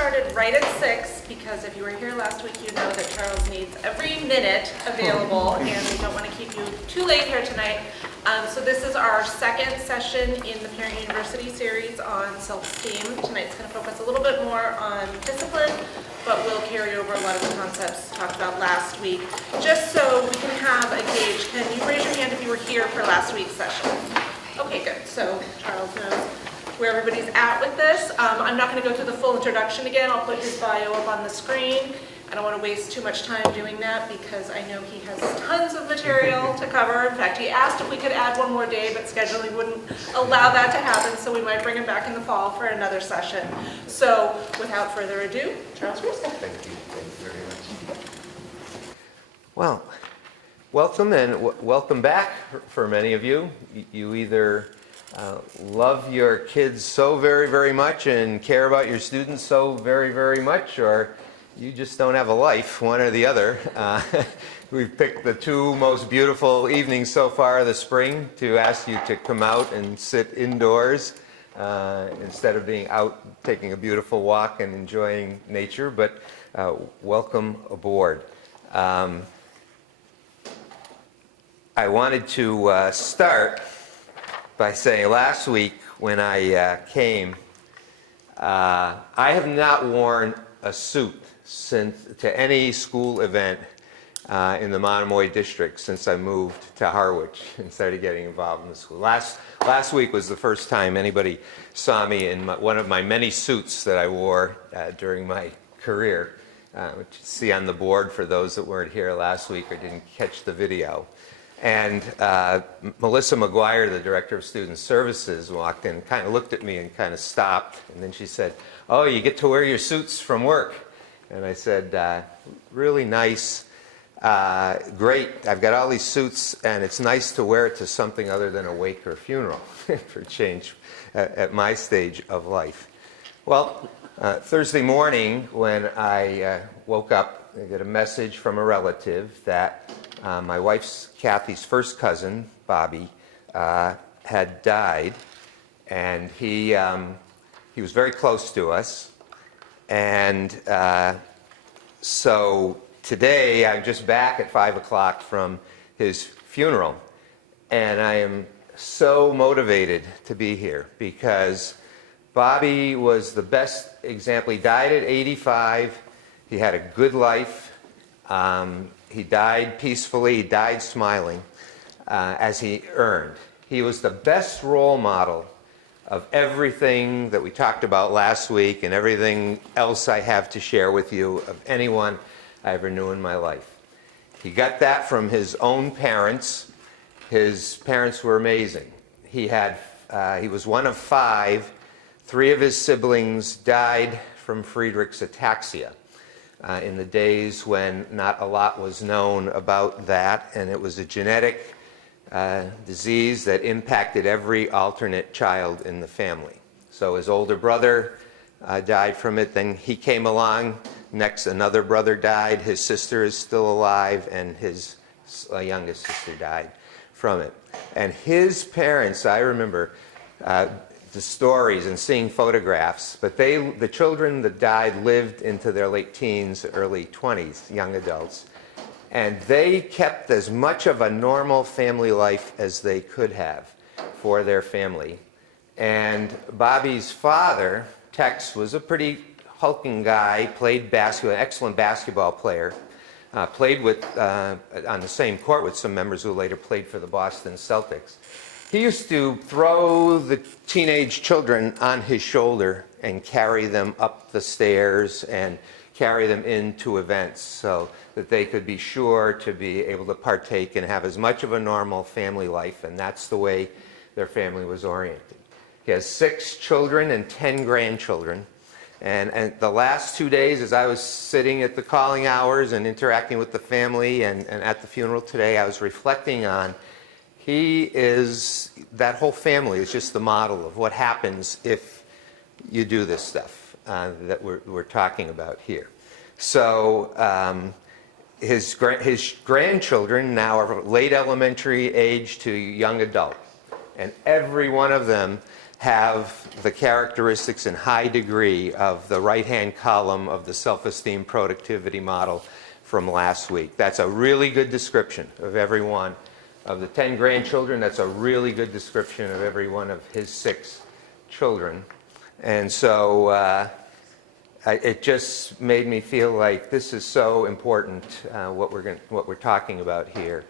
started right at 6 because if you were here last week, you know that Charles needs every minute available and we don't want to keep you too late here tonight. So this is our second session in the Parent University series on self-esteem. Tonight's going to focus a little bit more on discipline, but we'll carry over a lot of the concepts talked about last week. Just so we can have a gauge, can you raise your hand if you were here for last week's session? Okay, good. So Charles knows where everybody's at with this. I'm not going to go through the full introduction again. I'll put his bio up on the screen. I don't want to waste too much time doing that because I know he has tons of material to cover. In fact, he asked if we could add one more day, but scheduling wouldn't allow that to happen, so we might bring him back in the fall for another session. So without further ado, Charles Ruska. Thank you. Thank you very much. Well, welcome and welcome back for many of you. You either love your kids so very, very much and care about your students so very, very much, or you just don't have a life, one or the other. We've picked the two most beautiful evenings so far of the spring to ask you to come out and sit indoors instead of being out taking a beautiful walk and enjoying nature, but welcome aboard. I wanted to start by saying last week when I came, I have not worn a suit to any school event in the Monomoy district since I moved to Harwich and started getting involved in the school. Last week was the first time anybody saw me in one of my many suits that I wore during my career, which you see on the board for those that weren't here last week or didn't catch the video. And Melissa McGuire, the Director of Student Services, walked in, kind of looked at me and kind of stopped. And then she said, "Oh, you get to wear your suits from work." And I said, "Really nice, great. I've got all these suits, and it's nice to wear it to something other than a wake or funeral for change at my stage of life." Well, Thursday morning when I woke up, I got a message from a relative that my wife's, Kathy's, first cousin, Bobby, had died, and he was very close to us. And so today I'm just back at 5 o'clock from his funeral, and I am so motivated to be here because Bobby was the best example. He died at 85. He had a good life. He died peacefully. He died smiling as he earned. He was the best role model of everything that we talked about last week and everything else I have to share with you of anyone I ever knew in my life. He got that from his own parents. His parents were amazing. He was one of 5. 3 of his siblings died from Friedreich's ataxia in the days when not a lot was known about that, and it was a genetic disease that impacted every alternate child in the family. So his older brother died from it, then he came along, next another brother died, his sister is still alive, and his youngest sister died from it. And his parents, I remember the stories and seeing photographs, but the children that died lived into their late teens, early 20s, young adults, and they kept as much of a normal family life as they could have for their family. And Bobby's father, Tex, was a pretty hulking guy, played basketball, an excellent basketball player, played on the same court with some members who later played for the Boston Celtics. He used to throw the teenage children on his shoulder and carry them up the stairs and carry them into events so that they could be sure to be able to partake and have as much of a normal family life, and that's the way their family was oriented. He has 6 children and 10 grandchildren, and the last 2 days as I was sitting at the calling hours and interacting with the family and at the funeral today, I was reflecting on that whole family is just the model of what happens if you do this stuff that we're talking about here. So his grandchildren now are late elementary age to young adult, and every one of them have the characteristics and high degree of the right-hand column of the self-esteem productivity model from last week. That's a really good description of every one of the 10 grandchildren. That's a really good description of every one of his 6 children. And so it just made me feel like this is so important, what we're talking about here,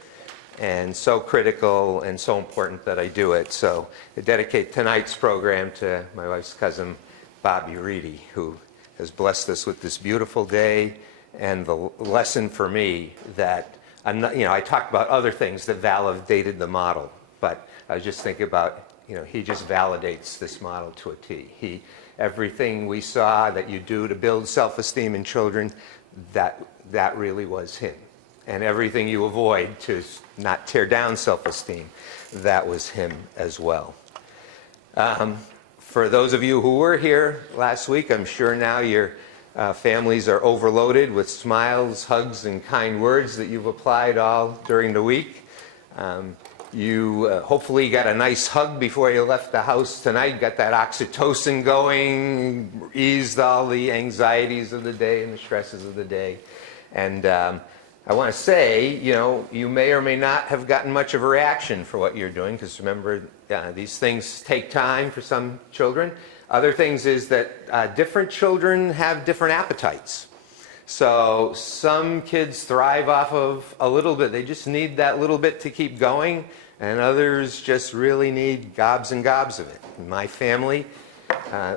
and so critical and so important that I do it. So I dedicate tonight's program to my wife's cousin, Bobby Reedy, who has blessed us with this beautiful day and the lesson for me that, I talked about other things that validated the model, but I was just thinking about, he just validates this model to a T. Everything we saw that you do to build self-esteem in children, that really was him. And everything you avoid to not tear down self-esteem, that was him as well. For those of you who were here last week, I'm sure now your families are overloaded with smiles, hugs, and kind words that you've applied all during the week. You hopefully got a nice hug before you left the house tonight, got that oxytocin going, eased all the anxieties of the day and the stresses of the day. And I want to say, you may or may not have gotten much of a reaction for what you're doing, because remember, these things take time for some children. Other things is that different children have different appetites. So some kids thrive off of a little bit. They just need that little bit to keep going, and others just really need gobs and gobs of it. In my family,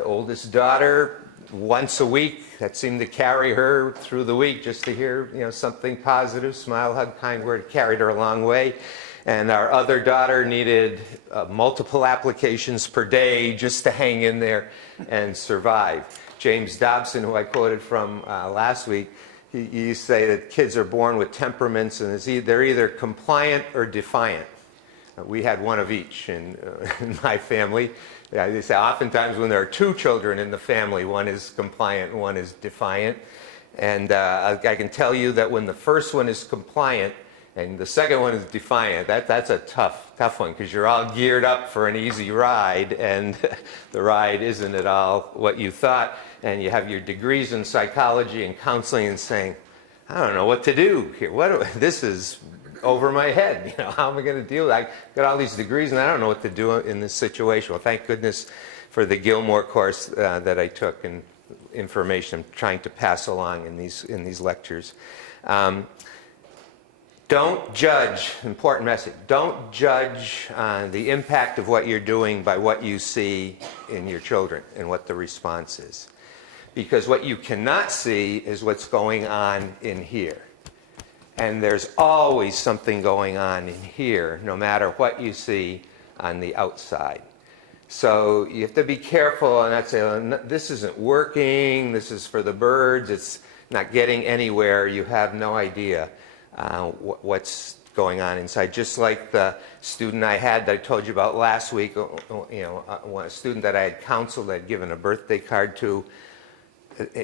oldest daughter, once a week, that seemed to carry her through the week, just to hear something positive, smile, hug, kind word, carried her a long way. And our other daughter needed multiple applications per day just to hang in there and survive. James Dobson, who I quoted from last week, he used to say that kids are born with temperaments, and they're either compliant or defiant. We had one of each in my family. They say oftentimes when there are 2 children in the family, one is compliant and one is defiant. And I can tell you that when the first one is compliant and the second one is defiant, that's a tough one, because you're all geared up for an easy ride, and the ride isn't at all what you thought. And you have your degrees in psychology and counseling and saying, I don't know what to do here. This is over my head. How am I going to deal with it? I got all these degrees and I don't know what to do in this situation. Well, thank goodness for the Gilmore course that I took, and information I'm trying to pass along in these lectures. Don't judge, important message, don't judge the impact of what you're doing by what you see in your children and what the response is. Because what you cannot see is what's going on in here. And there's always something going on in here, no matter what you see on the outside. So you have to be careful and not say, oh, this isn't working, this is for the birds, it's not getting anywhere, you have no idea what's going on inside. Just like the student I had that I told you about last week, a student that I had counseled, I'd given a birthday card to.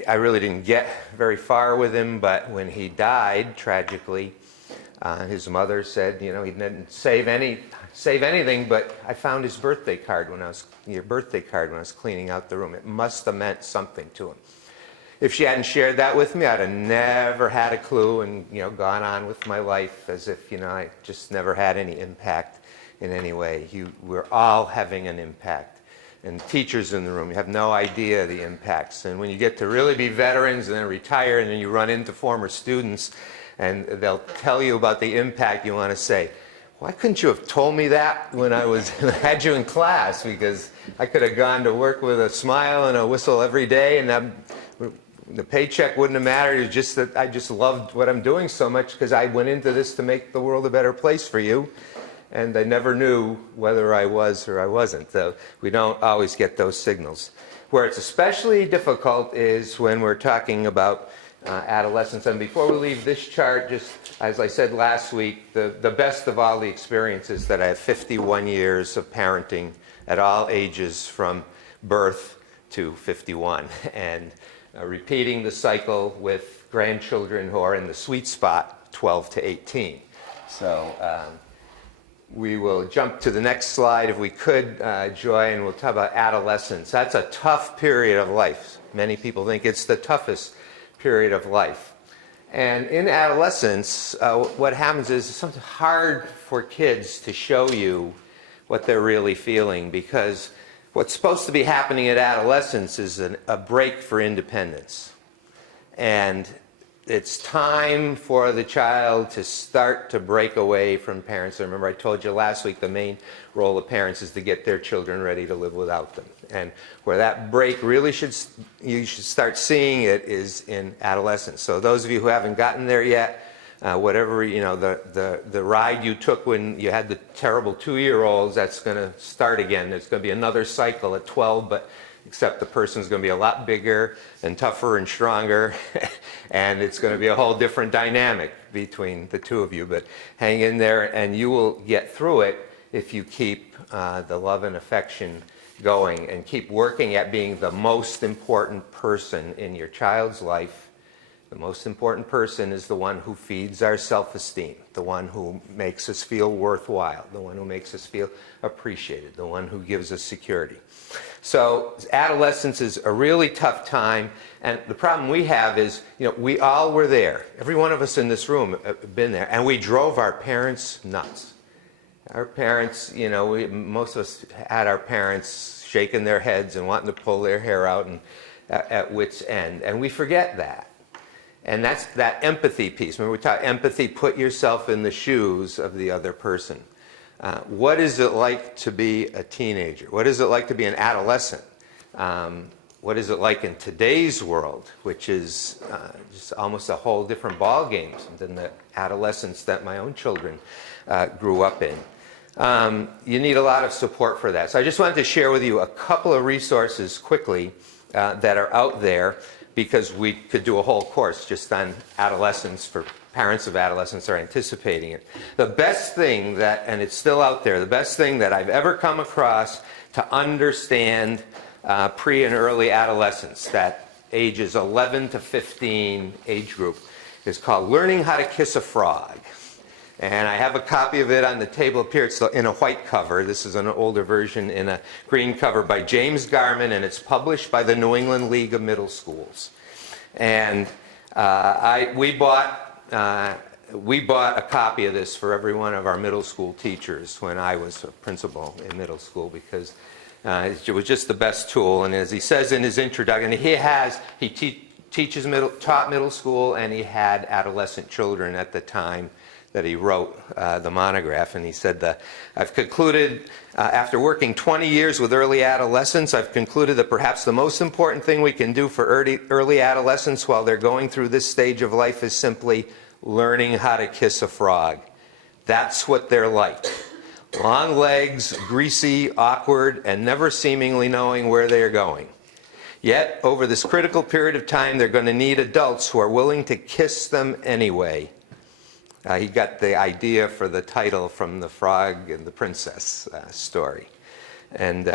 I really didn't get very far with him, but when he died, tragically, his mother said, he didn't save anything, but I found his birthday card when I was cleaning out the room. It must have meant something to him. If she hadn't shared that with me, I'd have never had a clue and, gone on with my life as if, I just never had any impact in any way. We're all having an impact. And teachers in the room, you have no idea the impacts. And when you get to really be veterans and then retire, and then you run into former students and they'll tell you about the impact, you want to say, why couldn't you have told me that when I had you in class? Because I could have gone to work with a smile and a whistle every day, and the paycheck wouldn't have mattered. It's just that I just loved what I'm doing so much, because I went into this to make the world a better place for you. And I never knew whether I was or I wasn't. So we don't always get those signals. Where it's especially difficult is when we're talking about adolescence. And before we leave this chart, just as I said last week, the best of all the experiences that I have 51 years of parenting at all ages from birth to 51. And repeating the cycle with grandchildren who are in the sweet spot, 12 to 18. So we will jump to the next slide if we could, Joy, and we'll talk about adolescence. That's a tough period of life. Many people think it's the toughest period of life. And in adolescence, what happens is it's sometimes hard for kids to show you what they're really feeling, because what's supposed to be happening at adolescence is a break for independence. And it's time for the child to start to break away from parents. I remember I told you last week the main role of parents is to get their children ready to live without them. And where that break really you should start seeing it is in adolescence. So those of you who haven't gotten there yet, whatever, the ride you took when you had the terrible 2-year-olds, that's going to start again. There's going to be another cycle at 12, but except the person's going to be a lot bigger and tougher and stronger, and it's going to be a whole different dynamic between the two of you. But hang in there, and you will get through it if you keep the love and affection going and keep working at being the most important person in your child's life. The most important person is the one who feeds our self-esteem, the one who makes us feel worthwhile, the one who makes us feel appreciated, the one who gives us security. So adolescence is a really tough time, and the problem we have is, we all were there. Every one of us in this room have been there, and we drove our parents nuts. Our parents, most of us had our parents shaking their heads and wanting to pull their hair out and at wit's end, and we forget that. And that's that empathy piece. Remember, we talked empathy, put yourself in the shoes of the other person. What is it like to be a teenager? What is it like to be an adolescent? What is it like in today's world, which is just almost a whole different ballgame than the adolescence that my own children grew up in? You need a lot of support for that. So I just wanted to share with you a couple of resources quickly that are out there, because we could do a whole course just on adolescence for parents of adolescents are anticipating it. The best thing and it's still out there, the best thing that I've ever come across to understand pre and early adolescence, that ages 11 to 15 age group, is called Learning How to Kiss a Frog. And I have a copy of it on the table up here. It's in a white cover. This is an older version in a green cover by James Garman, and it's published by the New England League of Middle Schools. And we bought a copy of this for every one of our middle school teachers when I was a principal in middle school, because it was just the best tool. And as he says in his introduction, he taught middle school, and he had adolescent children at the time that he wrote the monograph. And he said, I've concluded, after working 20 years with early adolescents, I've concluded that perhaps the most important thing we can do for early adolescents while they're going through this stage of life is simply learning how to kiss a frog. That's what they're like. Long legs, greasy, awkward, and never seemingly knowing where they're going. Yet, over this critical period of time, they're going to need adults who are willing to kiss them anyway. He got the idea for the title from the Frog and the Princess story. And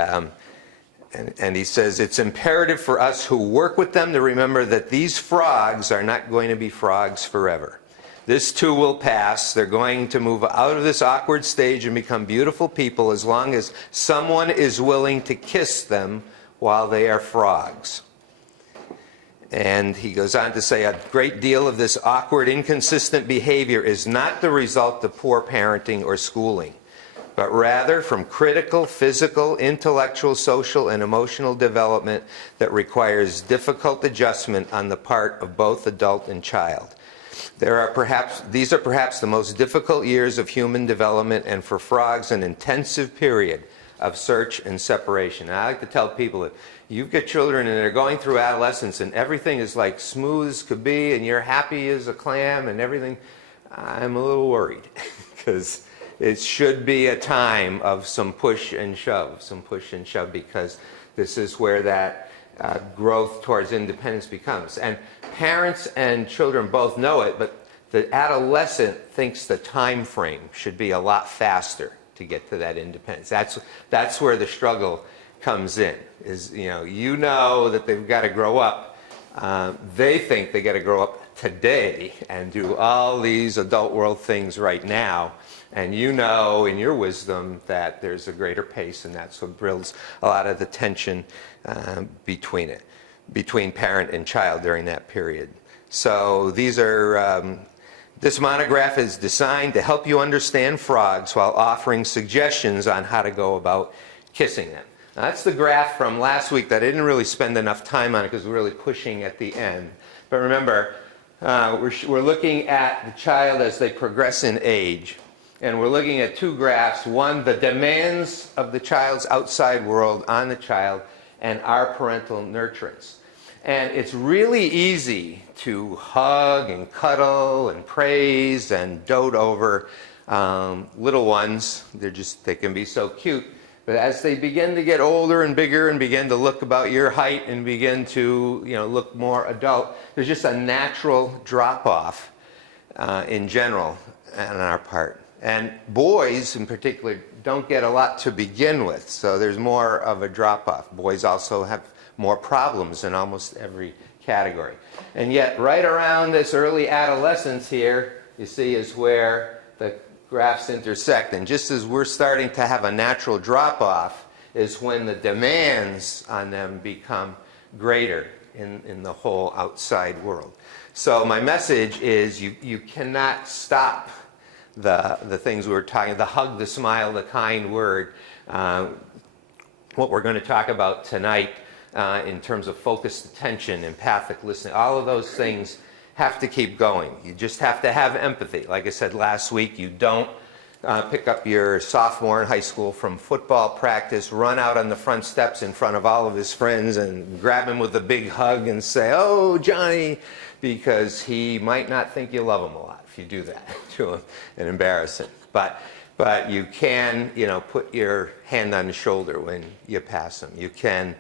he says, it's imperative for us who work with them to remember that these frogs are not going to be frogs forever. This too will pass. They're going to move out of this awkward stage and become beautiful people as long as someone is willing to kiss them while they are frogs. And he goes on to say, a great deal of this awkward, inconsistent behavior is not the result of poor parenting or schooling, but rather from critical, physical, intellectual, social, and emotional development that requires difficult adjustment on the part of both adult and child. These are perhaps the most difficult years of human development, and for frogs, an intensive period of search and separation. And I like to tell people that you've got children and they're going through adolescence and everything is like smooth as could be and you're happy as a clam and everything, I'm a little worried because it should be a time of some push and shove, because this is where that growth towards independence becomes. And parents and children both know it, but the adolescent thinks the time frame should be a lot faster to get to that independence. That's where the struggle comes in, is you know that they've got to grow up. They think they got to grow up today and do all these adult world things right now, And you know in your wisdom that there's a greater pace, and that's what builds a lot of the tension between parent and child during that period. So this monograph is designed to help you understand frogs while offering suggestions on how to go about kissing them. Now, that's the graph from last week that I didn't really spend enough time on it because we're really pushing at the end. But remember, we're looking at the child as they progress in age. And we're looking at two graphs. One, the demands of the child's outside world on the child, and our parental nurturance. And it's really easy to hug and cuddle and praise and dote over little ones. They can be so cute. But as they begin to get older and bigger and begin to look about your height and begin to look more adult, there's just a natural drop-off in general on our part. And boys, in particular, don't get a lot to begin with, so there's more of a drop-off. Boys also have more problems in almost every category. And yet, right around this early adolescence here, you see, is where the graphs intersect. And just as we're starting to have a natural drop-off is when the demands on them become greater in the whole outside world. So my message is you cannot stop the things we were talking, the hug, the smile, the kind word. What we're going to talk about tonight in terms of focused attention, empathic listening, all of those things have to keep going. You just have to have empathy. Like I said last week, you don't pick up your sophomore in high school from football practice, run out on the front steps in front of all of his friends and grab him with a big hug and say, "Oh, Johnny," because he might not think you love him a lot if you do that to him and embarrass him. But you can, put your hand on his shoulder when you pass him. You can,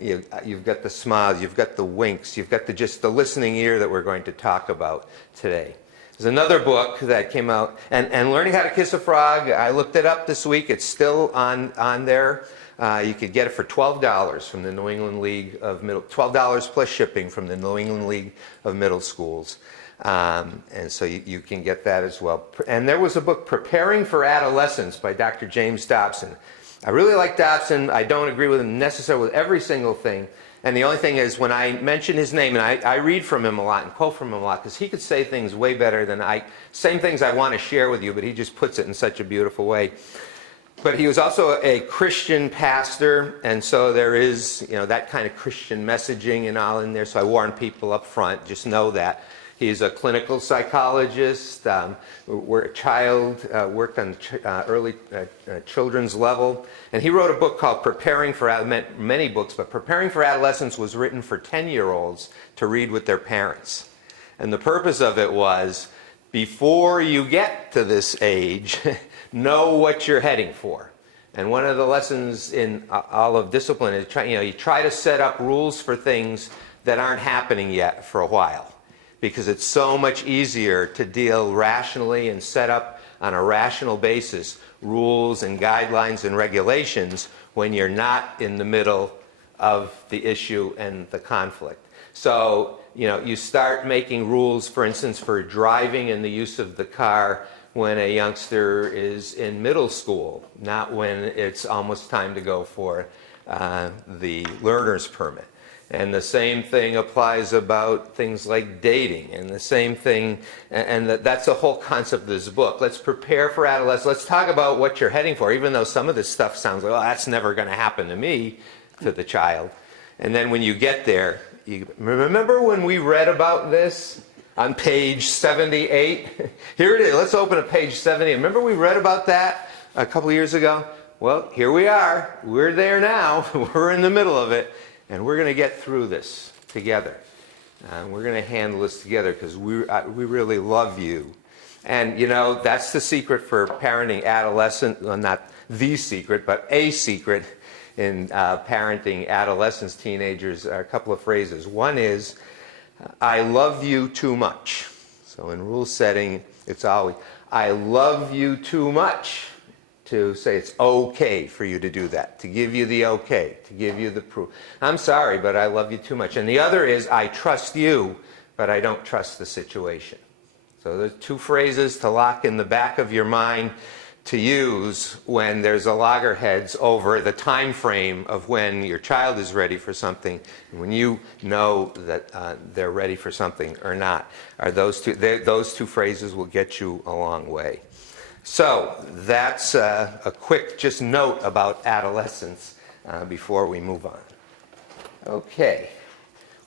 you've got the smiles, you've got the winks, you've got just the listening ear that we're going to talk about today. There's another book that came out, and Learning How to Kiss a Frog. I looked it up this week. It's still on there. You could get it for $12 from the New England League of $12 plus shipping from the New England League of Middle Schools. And so you can get that as well. And there was a book, Preparing for Adolescence, by Dr. James Dobson. I really like Dobson. I don't agree with him necessarily with every single thing. And the only thing is, when I mention his name, and I read from him a lot and quote from him a lot, because he could say things way better than same things I want to share with you, but he just puts it in such a beautiful way. But he was also a Christian pastor, and so there is, that kind of Christian messaging and all in there. So I warn people up front, just know that. He's a clinical psychologist. Worked on early children's level. And he wrote a book called many books, but Preparing for Adolescence was written for 10-year-olds to read with their parents. And the purpose of it was, before you get to this age, know what you're heading for. And one of the lessons in all of discipline is, you try to set up rules for things that aren't happening yet for a while. Because it's so much easier to deal rationally and set up on a rational basis rules and guidelines and regulations when you're not in the middle of the issue and the conflict. So, you start making rules, for instance, for driving and the use of the car when a youngster is in middle school, not when it's almost time to go for the learner's permit. And the same thing applies about things like dating, and the same thing, and that's the whole concept of this book. Let's prepare for adolescence. Let's talk about what you're heading for, even though some of this stuff sounds like, that's never going to happen to me, to the child. And then when you get there, you remember when we read about this on page 78? Here it is. Let's open at page 70. Remember we read about that a couple of years ago? Well, here we are. We're there now. We're in the middle of it. And we're going to get through this together. We're going to handle this together because we really love you. And, that's the secret for parenting adolescent, well, not the secret, but a secret in parenting adolescents, teenagers, are a couple of phrases. One is, I love you too much. So in rule setting, it's always, I love you too much. To say it's okay for you to do that, to give you the okay, to give you the proof. I'm sorry, but I love you too much. And the other is, I trust you, but I don't trust the situation. So there's two phrases to lock in the back of your mind to use when there's a loggerheads over the time frame of when your child is ready for something, and when you know that they're ready for something or not. Those two phrases will get you a long way. So that's a quick just note about adolescence before we move on. Okay,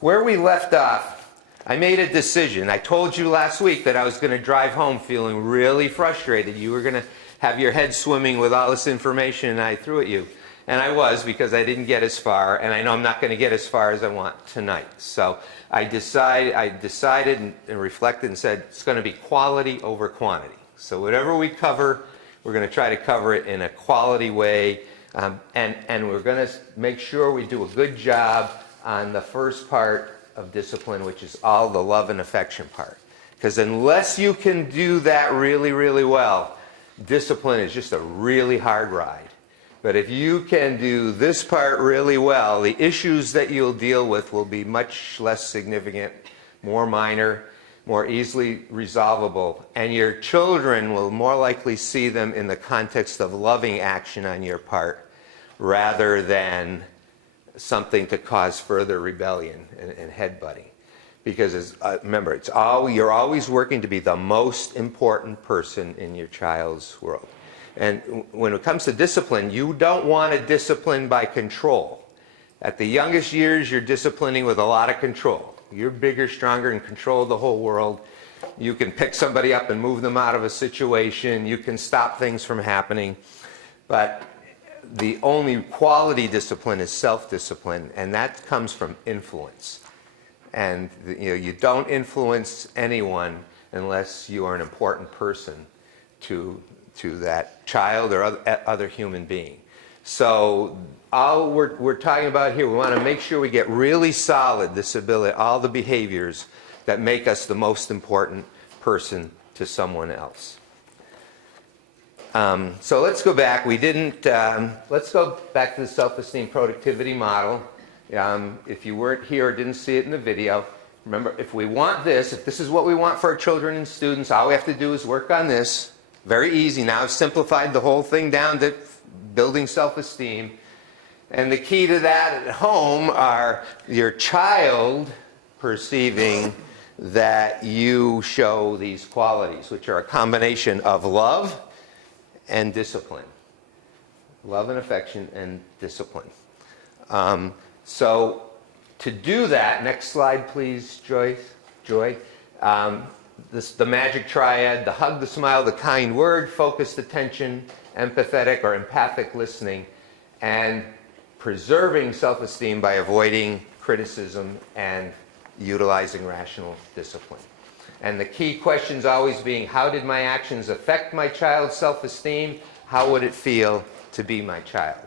where we left off, I made a decision. I told you last week that I was going to drive home feeling really frustrated. You were going to have your head swimming with all this information I threw at you. And I was, because I didn't get as far, and I know I'm not going to get as far as I want tonight. So I decided and reflected and said it's going to be quality over quantity. So whatever we cover, we're going to try to cover it in a quality way, and we're going to make sure we do a good job on the first part of discipline, which is all the love and affection part. Because unless you can do that really, really well, discipline is just a really hard ride. But if you can do this part really well, the issues that you'll deal with will be much less significant, more minor, more easily resolvable, and your children will more likely see them in the context of loving action on your part rather than something to cause further rebellion and headbutting. Because remember, you're always working to be the most important person in your child's world. And when it comes to discipline, you don't want to discipline by control. At the youngest years, you're disciplining with a lot of control. You're bigger, stronger, and control the whole world. You can pick somebody up and move them out of a situation. You can stop things from happening. But the only quality discipline is self-discipline, and that comes from influence. And you don't influence anyone unless you are an important person to that child or other human being. So all we're talking about here, we want to make sure we get really solid this ability, all the behaviors that make us the most important person to someone else. So let's go back. Let's go back to the self-esteem productivity model. If you weren't here or didn't see it in the video, remember, if this is what we want for our children and students, all we have to do is work on this. Very easy. Now I've simplified the whole thing down to building self-esteem. And the key to that at home are your child perceiving that you show these qualities, which are a combination of love and discipline. Love and affection and discipline. So to do that, next slide please, Joy. The magic triad, the hug, the smile, the kind word, focused attention, empathetic or empathic listening, and preserving self-esteem by avoiding criticism and utilizing rational discipline. And the key questions always being, how did my actions affect my child's self-esteem? How would it feel to be my child?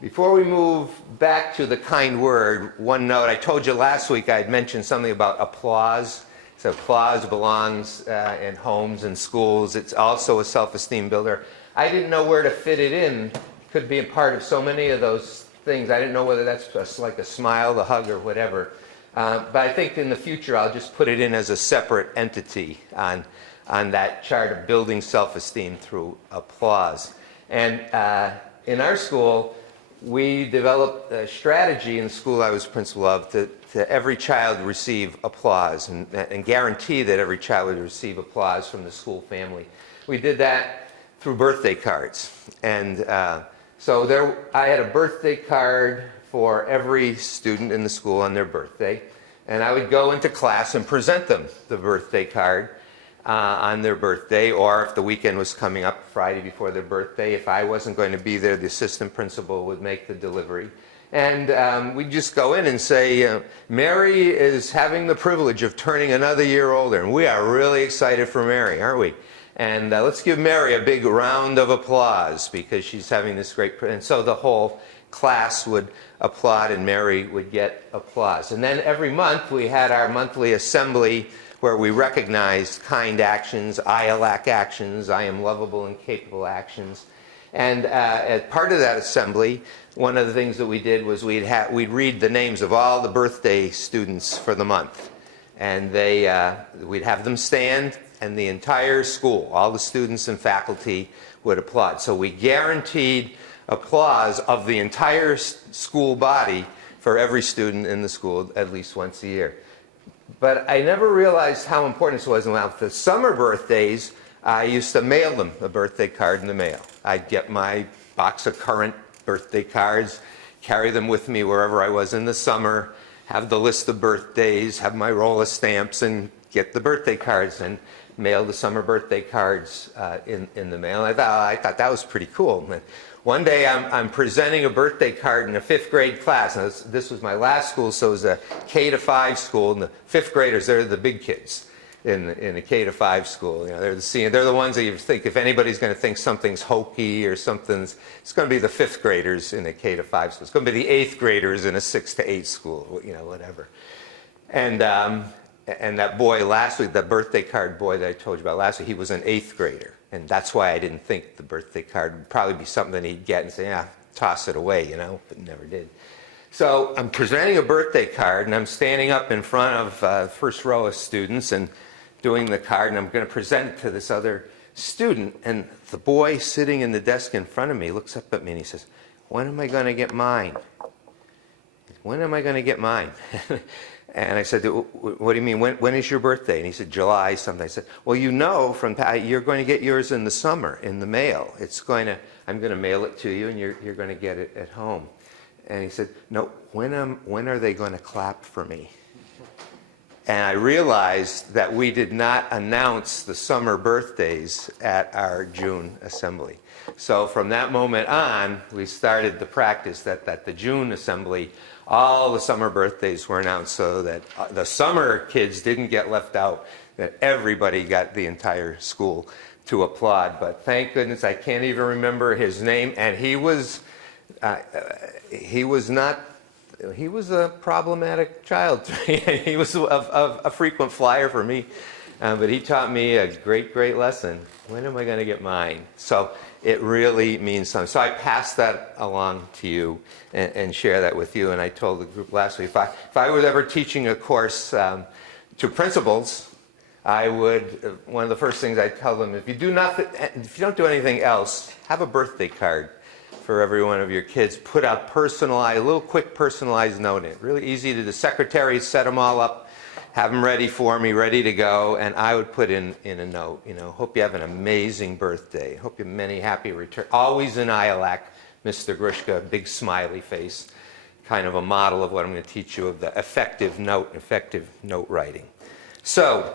Before we move back to the kind word, one note. I told you last week I had mentioned something about applause. So applause belongs in homes and schools. It's also a self-esteem builder. I didn't know where to fit it in. It could be a part of so many of those things. I didn't know whether that's just like a smile, the hug, or whatever. But I think in the future I'll just put it in as a separate entity on that chart of building self-esteem through applause. And in our school, we developed a strategy in the school I was principal of to every child receive applause and guarantee that every child would receive applause from the school family. We did that through birthday cards. And so I had a birthday card for every student in the school on their birthday. And I would go into class and present them the birthday card on their birthday, or if the weekend was coming up, Friday before their birthday. If I wasn't going to be there, the assistant principal would make the delivery. And we'd just go in and say, Mary is having the privilege of turning another year older, and we are really excited for Mary, aren't we? And let's give Mary a big round of applause because she's having this great... And so the whole class would applaud and Mary would get applause. And then every month we had our monthly assembly where we recognized kind actions, I lack actions, I am lovable and capable actions. And as part of that assembly, one of the things that we did was we'd read the names of all the birthday students for the month. And we'd have them stand and the entire school, all the students and faculty would applaud. So we guaranteed applause of the entire school body for every student in the school at least once a year. But I never realized how important this was. Now, the summer birthdays, I used to mail them a birthday card in the mail. I'd get my box of current birthday cards, carry them with me wherever I was in the summer, have the list of birthdays, have my roll of stamps, and get the birthday cards and mail the summer birthday cards in the mail. And I thought that was pretty cool. And one day I'm presenting a birthday card in a 5th grade class. Now, this was my last school, so it was a K-5 school, and the 5th graders, they're the big kids in a K-5 school. You know, they're the ones that you think if anybody's going to think something's hokey or something's, it's going to be the 5th graders in a K-5 school. It's going to be the 8th graders in a 6 to 8 school, you know, whatever. And that boy last week, the birthday card boy that I told you about last week, he was an 8th grader. And that's why I didn't think the birthday card would probably be something that he'd get and say, yeah, toss it away, you know, but never did. So I'm presenting a birthday card, and I'm standing up in front of the first row of students and doing the card, and I'm going to present it to this other student. And the boy sitting in the desk in front of me looks up at me and he says, when am I going to get mine? When am I going to get mine? And I said, what do you mean? When is your birthday? And he said, July something. I said, well, you know, you're going to get yours in the summer in the mail. I'm going to mail it to you, and you're going to get it at home. And he said, no, when are they going to clap for me? And I realized that we did not announce the summer birthdays at our June assembly. So from that moment on, we started the practice that the June assembly, all the summer birthdays were announced so that the summer kids didn't get left out, that everybody got the entire school to applaud. But thank goodness I can't even remember his name, and he was a problematic child to me. He was a frequent flyer for me, but he taught me a great lesson. When am I going to get mine? So it really means something. So I pass that along to you and share that with you. And I told the group last week, if I was ever teaching a course to principals, I would, one of the first things I'd tell them, if you don't do anything else, have a birthday card for every one of your kids. Put a little quick personalized note in it. Really easy to, the secretary set them all up, have them ready for me, ready to go, and I would put in a note, you know, hope you have an amazing birthday. Hope you have many happy returns. Always in ILAC, Mr. Grushka, big smiley face, kind of a model of what I'm going to teach you of the effective note writing. So,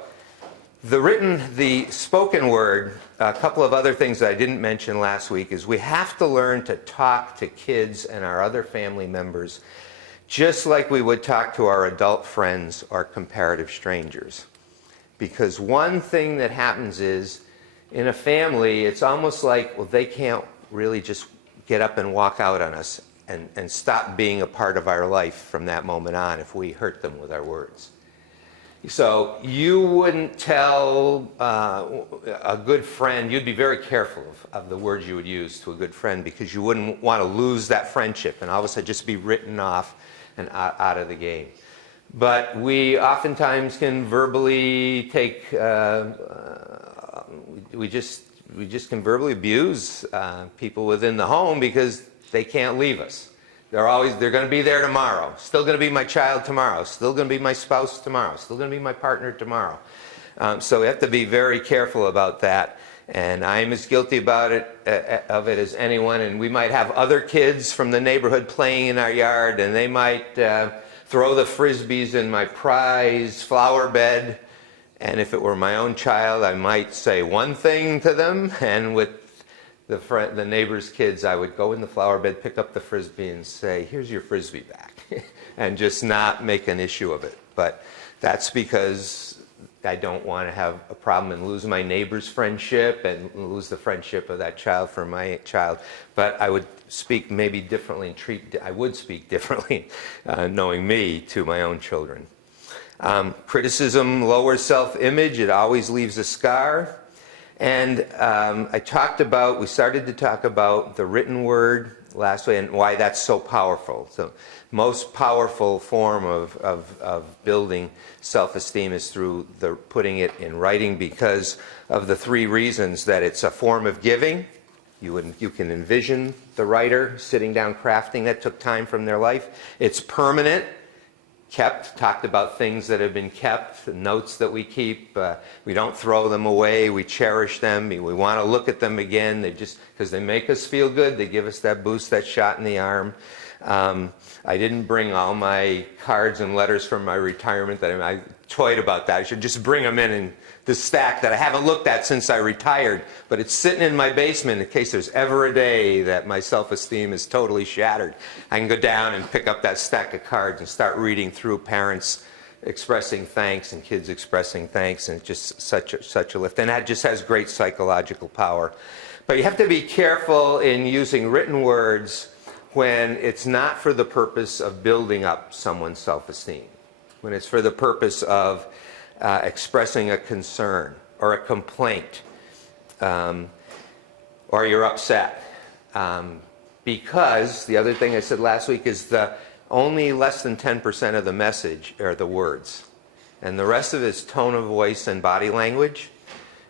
the spoken word, a couple of other things that I didn't mention last week is we have to learn to talk to kids and our other family members just like we would talk to our adult friends or comparative strangers. Because one thing that happens is, in a family, it's almost like, well, they can't really just get up and walk out on us and stop being a part of our life from that moment on if we hurt them with our words. So you wouldn't tell a good friend, you'd be very careful of the words you would use to a good friend because you wouldn't want to lose that friendship and all of a sudden just be written off and out of the game. But we oftentimes can verbally take, we just can verbally abuse people within the home because they can't leave us. They're going to be there tomorrow. Still going to be my child tomorrow. Still going to be my spouse tomorrow. Still going to be my partner tomorrow. So we have to be very careful about that. And I'm as guilty of it as anyone. And we might have other kids from the neighborhood playing in our yard, and they might throw the frisbees in my prize flower bed. And if it were my own child, I might say one thing to them, and with the neighbor's kids, I would go in the flower bed, pick up the frisbee, and say, "Here's your frisbee back," and just not make an issue of it. But that's because I don't want to have a problem and lose my neighbor's friendship and lose the friendship of that child for my child. But I would speak maybe differently I would speak differently, knowing me, to my own children. Criticism lowers self-image. It always leaves a scar. And we started to talk about the written word last week, and why that's so powerful. So, most powerful form of building self-esteem is through putting it in writing, because of the three reasons: that it's a form of giving. You can envision the writer sitting down crafting that took time from their life. It's permanent. Talked about things that have been kept, the notes that we keep. We don't throw them away. We cherish them. We want to look at them again. Because they make us feel good. They give us that boost, that shot in the arm. I didn't bring all my cards and letters from my retirement. I toyed about that. I should just bring them in the stack that I haven't looked at since I retired. But it's sitting in my basement in case there's ever a day that my self-esteem is totally shattered. I can go down and pick up that stack of cards and start reading through parents expressing thanks and kids expressing thanks, and it's just such a lift. And that just has great psychological power. But you have to be careful in using written words when it's not for the purpose of building up someone's self-esteem, when it's for the purpose of expressing a concern or a complaint, or you're upset. Because the other thing I said last week is only less than 10% of the message are the words. And the rest of it is tone of voice and body language.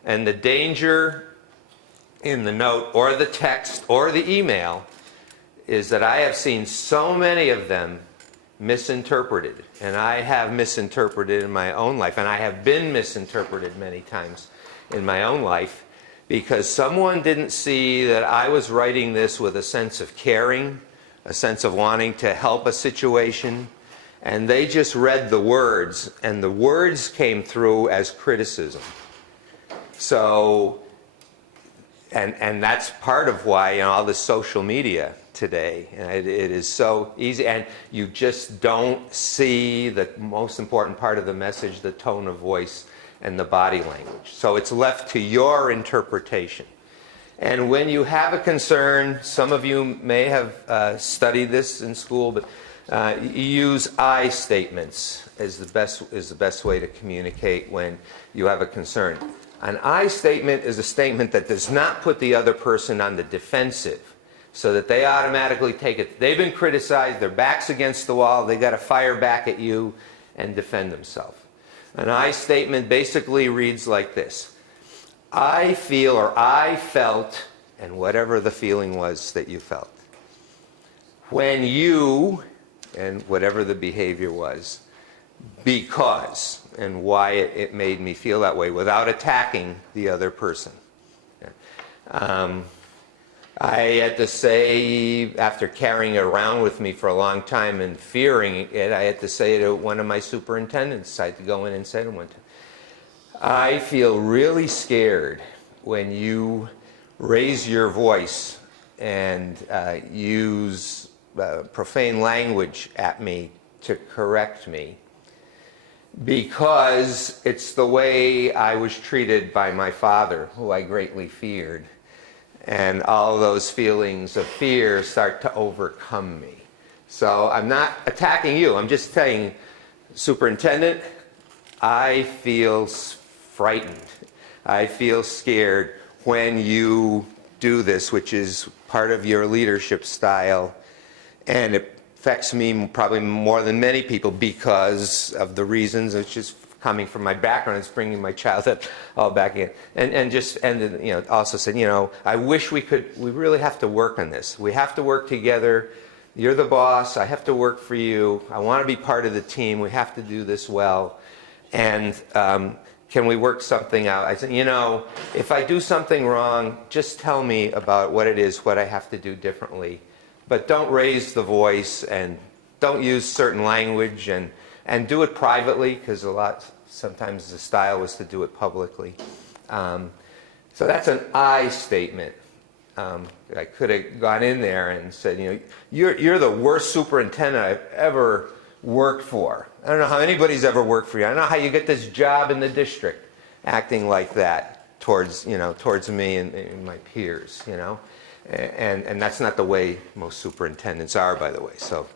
And the danger in the note or the text or the email is that I have seen so many of them misinterpreted. And I have misinterpreted in my own life. And I have been misinterpreted many times in my own life, because someone didn't see that I was writing this with a sense of caring, a sense of wanting to help a situation. And they just read the words, and the words came through as criticism. So, and that's part of why all this social media today, it is so easy, and you just don't see the most important part of the message, the tone of voice and the body language. So it's left to your interpretation. And when you have a concern, some of you may have studied this in school, but you use I statements is the best way to communicate when you have a concern. An I statement is a statement that does not put the other person on the defensive, so that they automatically take it. They've been criticized, their back's against the wall, they got to fire back at you and defend themselves. An I statement basically reads like this: I feel, or I felt, and whatever the feeling was that you felt, when you, and whatever the behavior was, because, and why it made me feel that way, without attacking the other person. I had to say, after carrying it around with me for a long time and fearing it, I had to say to one of my superintendents. I had to go in and say to him one time, I feel really scared when you raise your voice and use profane language at me to correct me, because it's the way I was treated by my father, who I greatly feared. And all those feelings of fear start to overcome me. So I'm not attacking you. I'm just saying, Superintendent, I feel frightened. I feel scared when you do this, which is part of your leadership style. And it affects me probably more than many people because of the reasons, which is coming from my background. It's bringing my childhood all back in. And just ended, also said, I wish we really have to work on this. We have to work together. You're the boss. I have to work for you. I want to be part of the team. We have to do this well. And can we work something out? I said, if I do something wrong, just tell me about what it is, what I have to do differently. But don't raise the voice, and don't use certain language, and do it privately, because sometimes the style was to do it publicly. So that's an I statement. I could have gone in there and said, you're the worst superintendent I've ever worked for. I don't know how anybody's ever worked for you. I don't know how you get this job in the district, acting like that towards me and my peers, And that's not the way most superintendents are, by the way. So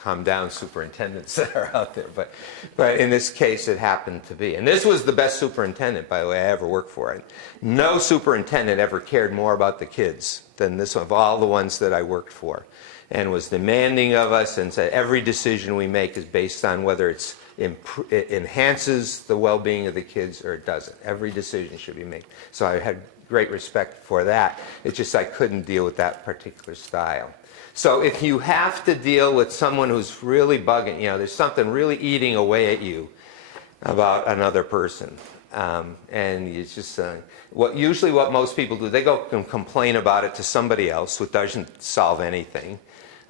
calm down superintendents that are out there. But in this case, it happened to be. And this was the best superintendent, by the way, I ever worked for. And no superintendent ever cared more about the kids than this one, of all the ones that I worked for. And was demanding of us and said every decision we make is based on whether it enhances the well-being of the kids or it doesn't. Every decision should be made. So I had great respect for that. It's just I couldn't deal with that particular style. So if you have to deal with someone who's really bugging, there's something really eating away at you about another person, and it's just usually what most people do, they go and complain about it to somebody else, which doesn't solve anything.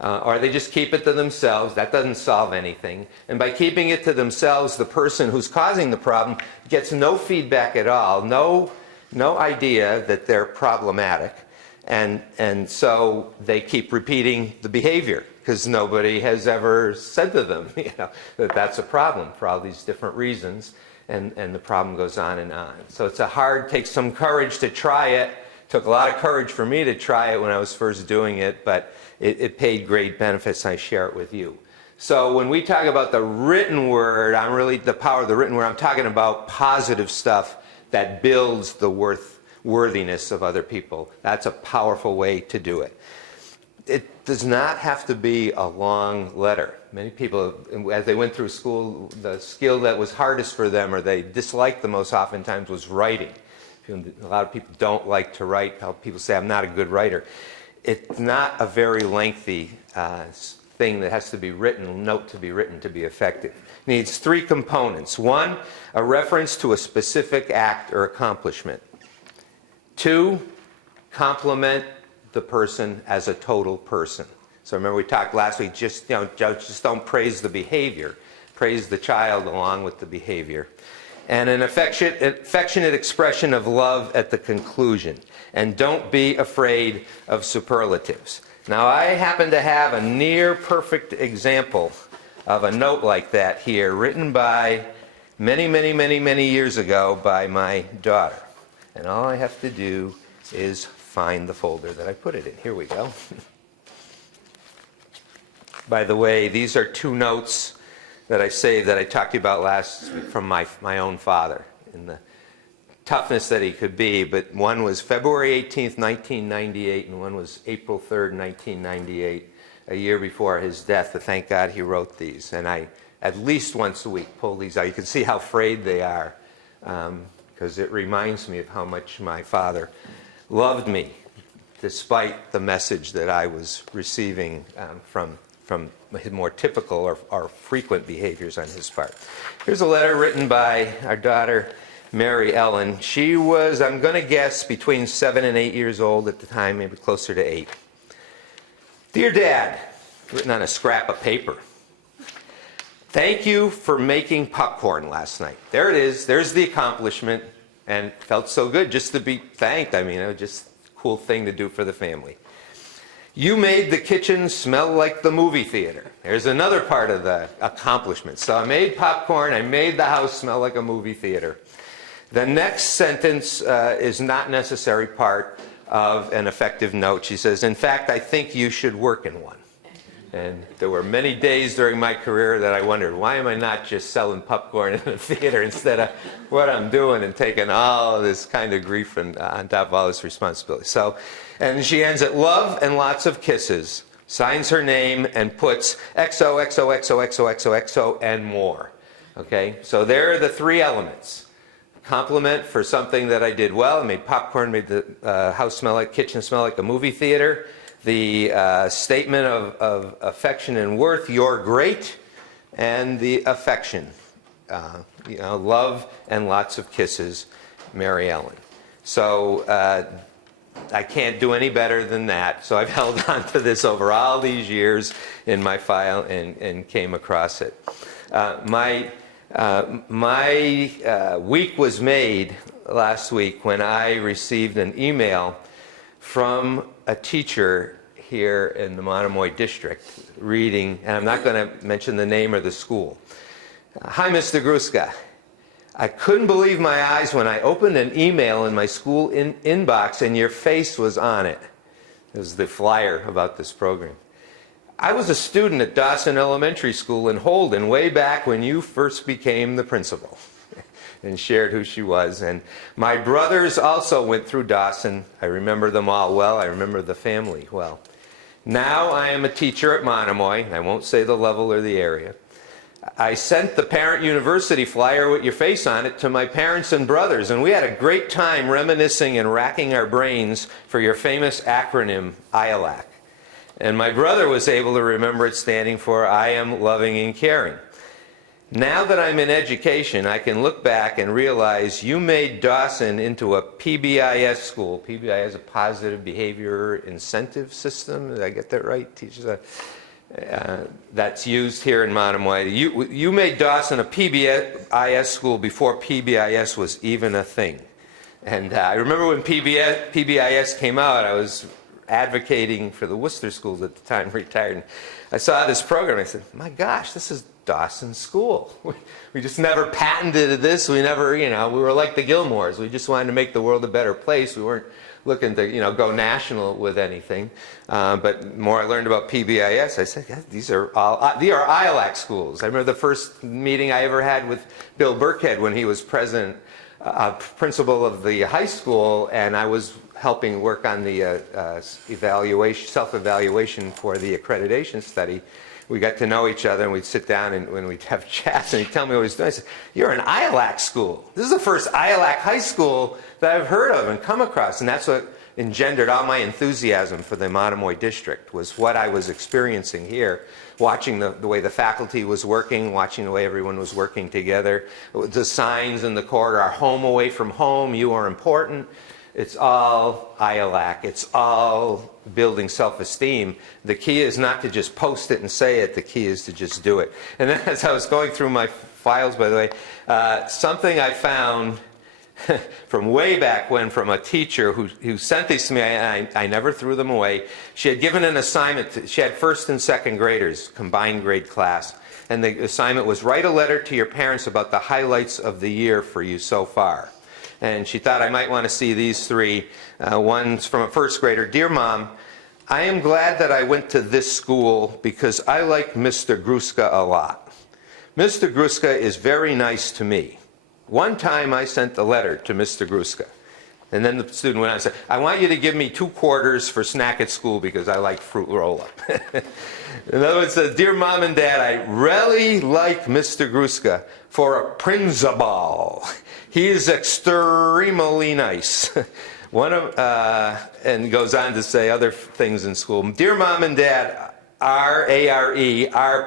Or they just keep it to themselves. That doesn't solve anything. And by keeping it to themselves, the person who's causing the problem gets no feedback at all, no idea that they're problematic. And so they keep repeating the behavior because nobody has ever said to them that that's a problem for all these different reasons. And the problem goes on and on. So takes some courage to try it. Took a lot of courage for me to try it when I was first doing it, but it paid great benefits, and I share it with you. So when we talk about the written word, the power of the written word, I'm talking about positive stuff that builds the worthiness of other people. That's a powerful way to do it. It does not have to be a long letter. Many people, as they went through school, the skill that was hardest for them or they disliked the most oftentimes was writing. A lot of people don't like to write. People say, I'm not a good writer. It's not a very lengthy thing that has to be written, note to be written to be effective. It needs 3 components. 1, a reference to a specific act or accomplishment. 2, compliment the person as a total person. So remember we talked last week, just don't praise the behavior. Praise the child along with the behavior. And an affectionate expression of love at the conclusion. And don't be afraid of superlatives. Now, I happen to have a near perfect example of a note like that here, written by many years ago by my daughter. And all I have to do is find the folder that I put it in. Here we go. By the way, these are 2 notes that I saved that I talked to you about last week from my own father and the toughness that he could be. But one was February 18th, 1998, and one was April 3rd, 1998, a year before his death. But thank God he wrote these. And I, at least once a week, pull these out. You can see how frayed they are because it reminds me of how much my father loved me, despite the message that I was receiving from his more typical or frequent behaviors on his part. Here's a letter written by our daughter, Mary Ellen. She was, I'm going to guess, between 7 and 8 years old at the time, maybe closer to 8. Dear Dad, written on a scrap of paper. Thank you for making popcorn last night. There it is. There's the accomplishment. And it felt so good just to be thanked. I mean, it was just a cool thing to do for the family. You made the kitchen smell like the movie theater. There's another part of the accomplishment. So I made popcorn. I made the house smell like a movie theater. The next sentence is not necessary part of an effective note. She says, in fact, I think you should work in one. And there were many days during my career that I wondered, why am I not just selling popcorn in the theater instead of what I'm doing and taking all of this kind of grief and on top of all this responsibility. So, and she ends at love and lots of kisses, signs her name, and puts XO, XO, XO, XO, XO, XO, and more. Okay, so there are the 3 elements. Compliment for something that I did well. I made popcorn, made the kitchen smell like a movie theater. The statement of affection and worth, you're great, and the affection, love and lots of kisses, Mary Ellen. So I can't do any better than that. So I've held on to this over all these years in my file and came across it. My week was made last week when I received an email from a teacher here in the Monomoy district reading, and I'm not going to mention the name of the school. Hi, Mr. Gruska. I couldn't believe my eyes when I opened an email in my school inbox and your face was on it. It was the flyer about this program. I was a student at Dawson Elementary School in Holden way back when you first became the principal and shared who she was. And my brothers also went through Dawson. I remember them all well. I remember the family well. Now I am a teacher at Monomoy. I won't say the level or the area. I sent the parent university flyer with your face on it to my parents and brothers, and we had a great time reminiscing and racking our brains for your famous acronym, ILAC. And my brother was able to remember it standing for I am loving and caring. Now that I'm in education, I can look back and realize you made Dawson into a PBIS school. PBIS is a positive behavior incentive system. Did I get that right? Teachers, that's used here in Monomoy. You made Dawson a PBIS school before PBIS was even a thing. And I remember when PBIS came out, I was advocating for the Worcester schools at the time, retired. And I saw this program, I said, my gosh, this is Dawson School. We just never patented this. We never, we were like the Gilmores. We just wanted to make the world a better place. We weren't looking to, go national with anything. But the more I learned about PBIS, I said, yeah, these are ILAC schools. I remember the first meeting I ever had with Bill Burkhead when he was principal of the high school, and I was helping work on the self-evaluation for the accreditation study. We got to know each other, and we'd sit down and when we'd have chats, and he'd tell me what he was doing. I said, you're an ILAC school. This is the first ILAC high school that I've heard of and come across, and that's what engendered all my enthusiasm for the Monomoy district, was what I was experiencing here, watching the way the faculty was working, watching the way everyone was working together, the signs in the corridor, our home away from home, you are important. It's all ILAC. It's all building self-esteem. The key is not to just post it and say it. The key is to just do it. And then as I was going through my files, by the way, something I found from way back when from a teacher who sent these to me, and I never threw them away. She had given an assignment. She had first and second graders, combined grade class. And the assignment was write a letter to your parents about the highlights of the year for you so far. And she thought I might want to see these three. One's from a first grader. Dear Mom, I am glad that I went to this school because I like Mr. Gruska a lot. Mr. Gruska is very nice to me. One time I sent a letter to Mr. Gruska. And then the student went on and said, I want you to give me 2 quarters for snack at school because I like fruit roll-up. In other words, Dear Mom and Dad, I really like Mr. Gruska for a principal. He is extremely nice. And goes on to say other things in school. Dear Mom and Dad, our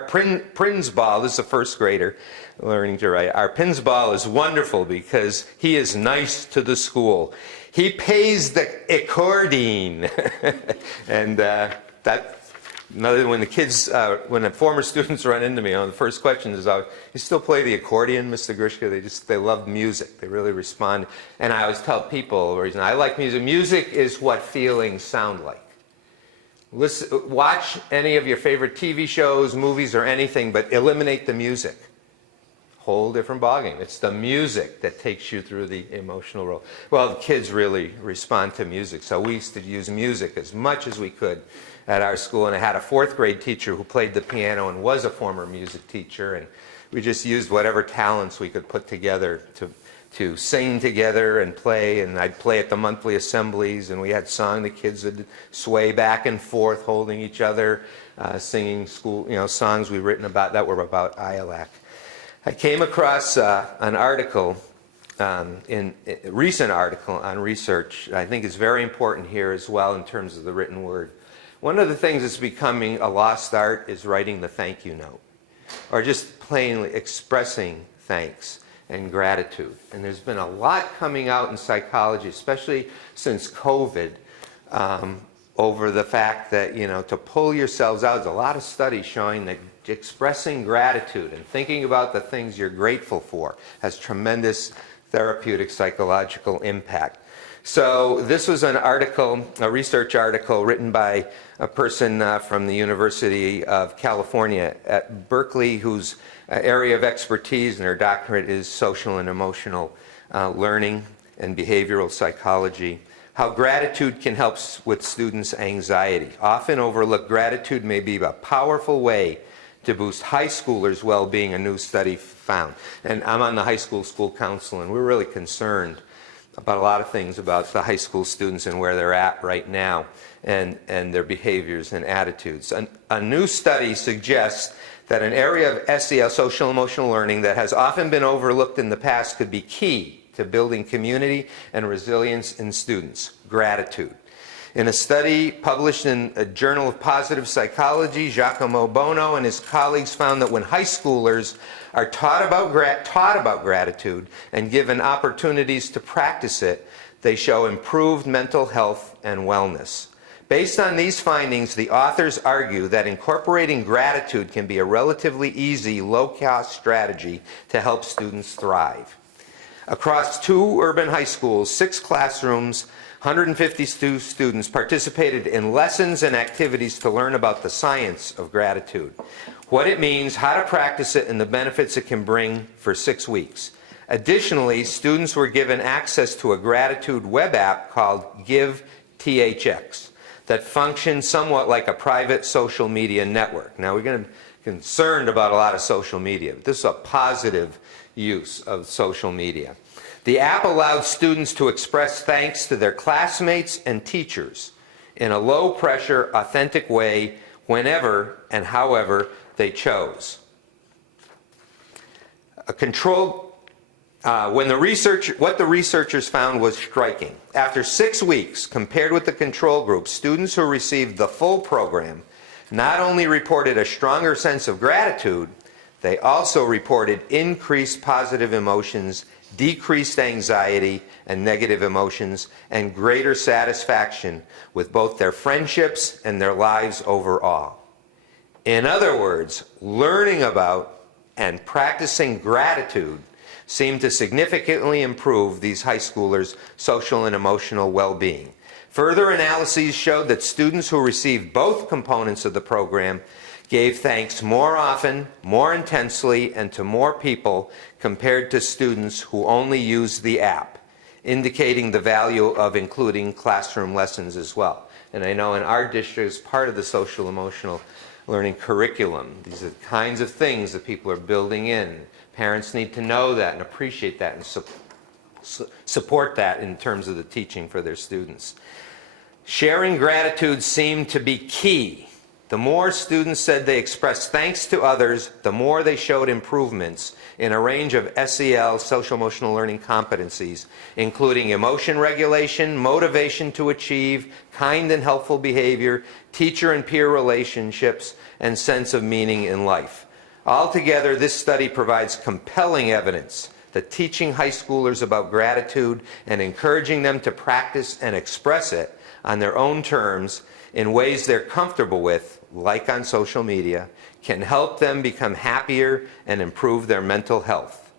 principal, this is a first grader learning to write, our principal is wonderful because he is nice to the school. He pays the accordion. And that. Another, when the kids, when the former students run into me, the first question is always, you still play the accordion, Mr. Grishka? They love music. They really respond. And I always tell people the reason I like music. Music is what feelings sound like. Listen, watch any of your favorite TV shows, movies, or anything, but eliminate the music. Whole different ballgame. It's the music that takes you through the emotional role. Well, the kids really respond to music, so we used to use music as much as we could at our school, and I had a 4th grade teacher who played the piano and was a former music teacher, and we just used whatever talents we could put together to sing together and play, and I'd play at the monthly assemblies, and we had song. The kids would sway back and forth, holding each other, singing school, songs we'd written about that were about ILAC. I came across an article, a recent article on research. I think is very important here as well in terms of the written word. One of the things that's becoming a lost art is writing the thank you note, or just plainly expressing thanks and gratitude. And there's been a lot coming out in psychology, especially since COVID, over the fact that, to pull yourselves out. There's a lot of studies showing that expressing gratitude and thinking about the things you're grateful for has tremendous therapeutic psychological impact. So this was an article, a research article written by a person from the University of California at Berkeley, whose area of expertise and her doctorate is social and emotional learning and behavioral psychology. how gratitude can help with students' anxiety. Often overlooked, gratitude may be a powerful way to boost high schoolers' well-being, a new study found. And I'm on the high school council, and we're really concerned about a lot of things about the high school students and where they're at right now, and their behaviors and attitudes. A new study suggests that an area of SEL, social emotional learning, that has often been overlooked in the past could be key to building community and resilience in students: gratitude. In a study published in a Journal of Positive Psychology, Giacomo Bono and his colleagues found that when high schoolers are taught about gratitude and given opportunities to practice it, they show improved mental health and wellness. Based on these findings, the authors argue that incorporating gratitude can be a relatively easy, low-cost strategy to help students thrive. Across 2 urban high schools, 6 classrooms, 152 students participated in lessons and activities to learn about the science of gratitude, what it means, how to practice it, and the benefits it can bring for 6 weeks. Additionally, students were given access to a gratitude web app called GiveTHX that functions somewhat like a private social media network. Now, we're going to be concerned about a lot of social media, but this is a positive use of social media. The app allowed students to express thanks to their classmates and teachers in a low-pressure, authentic way whenever and however they chose. What the researchers found was striking. After 6 weeks, compared with the control group, students who received the full program not only reported a stronger sense of gratitude, they also reported increased positive emotions, decreased anxiety and negative emotions, and greater satisfaction with both their friendships and their lives overall. In other words, learning about and practicing gratitude seemed to significantly improve these high schoolers' social and emotional well-being. Further analyses showed that students who received both components of the program gave thanks more often, more intensely, and to more people compared to students who only used the app, indicating the value of including classroom lessons as well. And I know in our district, as part of the social emotional learning curriculum, these are the kinds of things that people are building in. Parents need to know that and appreciate that and support that in terms of the teaching for their students. Sharing gratitude seemed to be key. The more students said they expressed thanks to others, the more they showed improvements in a range of SEL, social emotional learning competencies, including emotion regulation, motivation to achieve, kind and helpful behavior, teacher and peer relationships, and sense of meaning in life. Altogether, this study provides compelling evidence that teaching high schoolers about gratitude and encouraging them to practice and express it on their own terms in ways they're comfortable with, like on social media, can help them become happier and improve their mental health.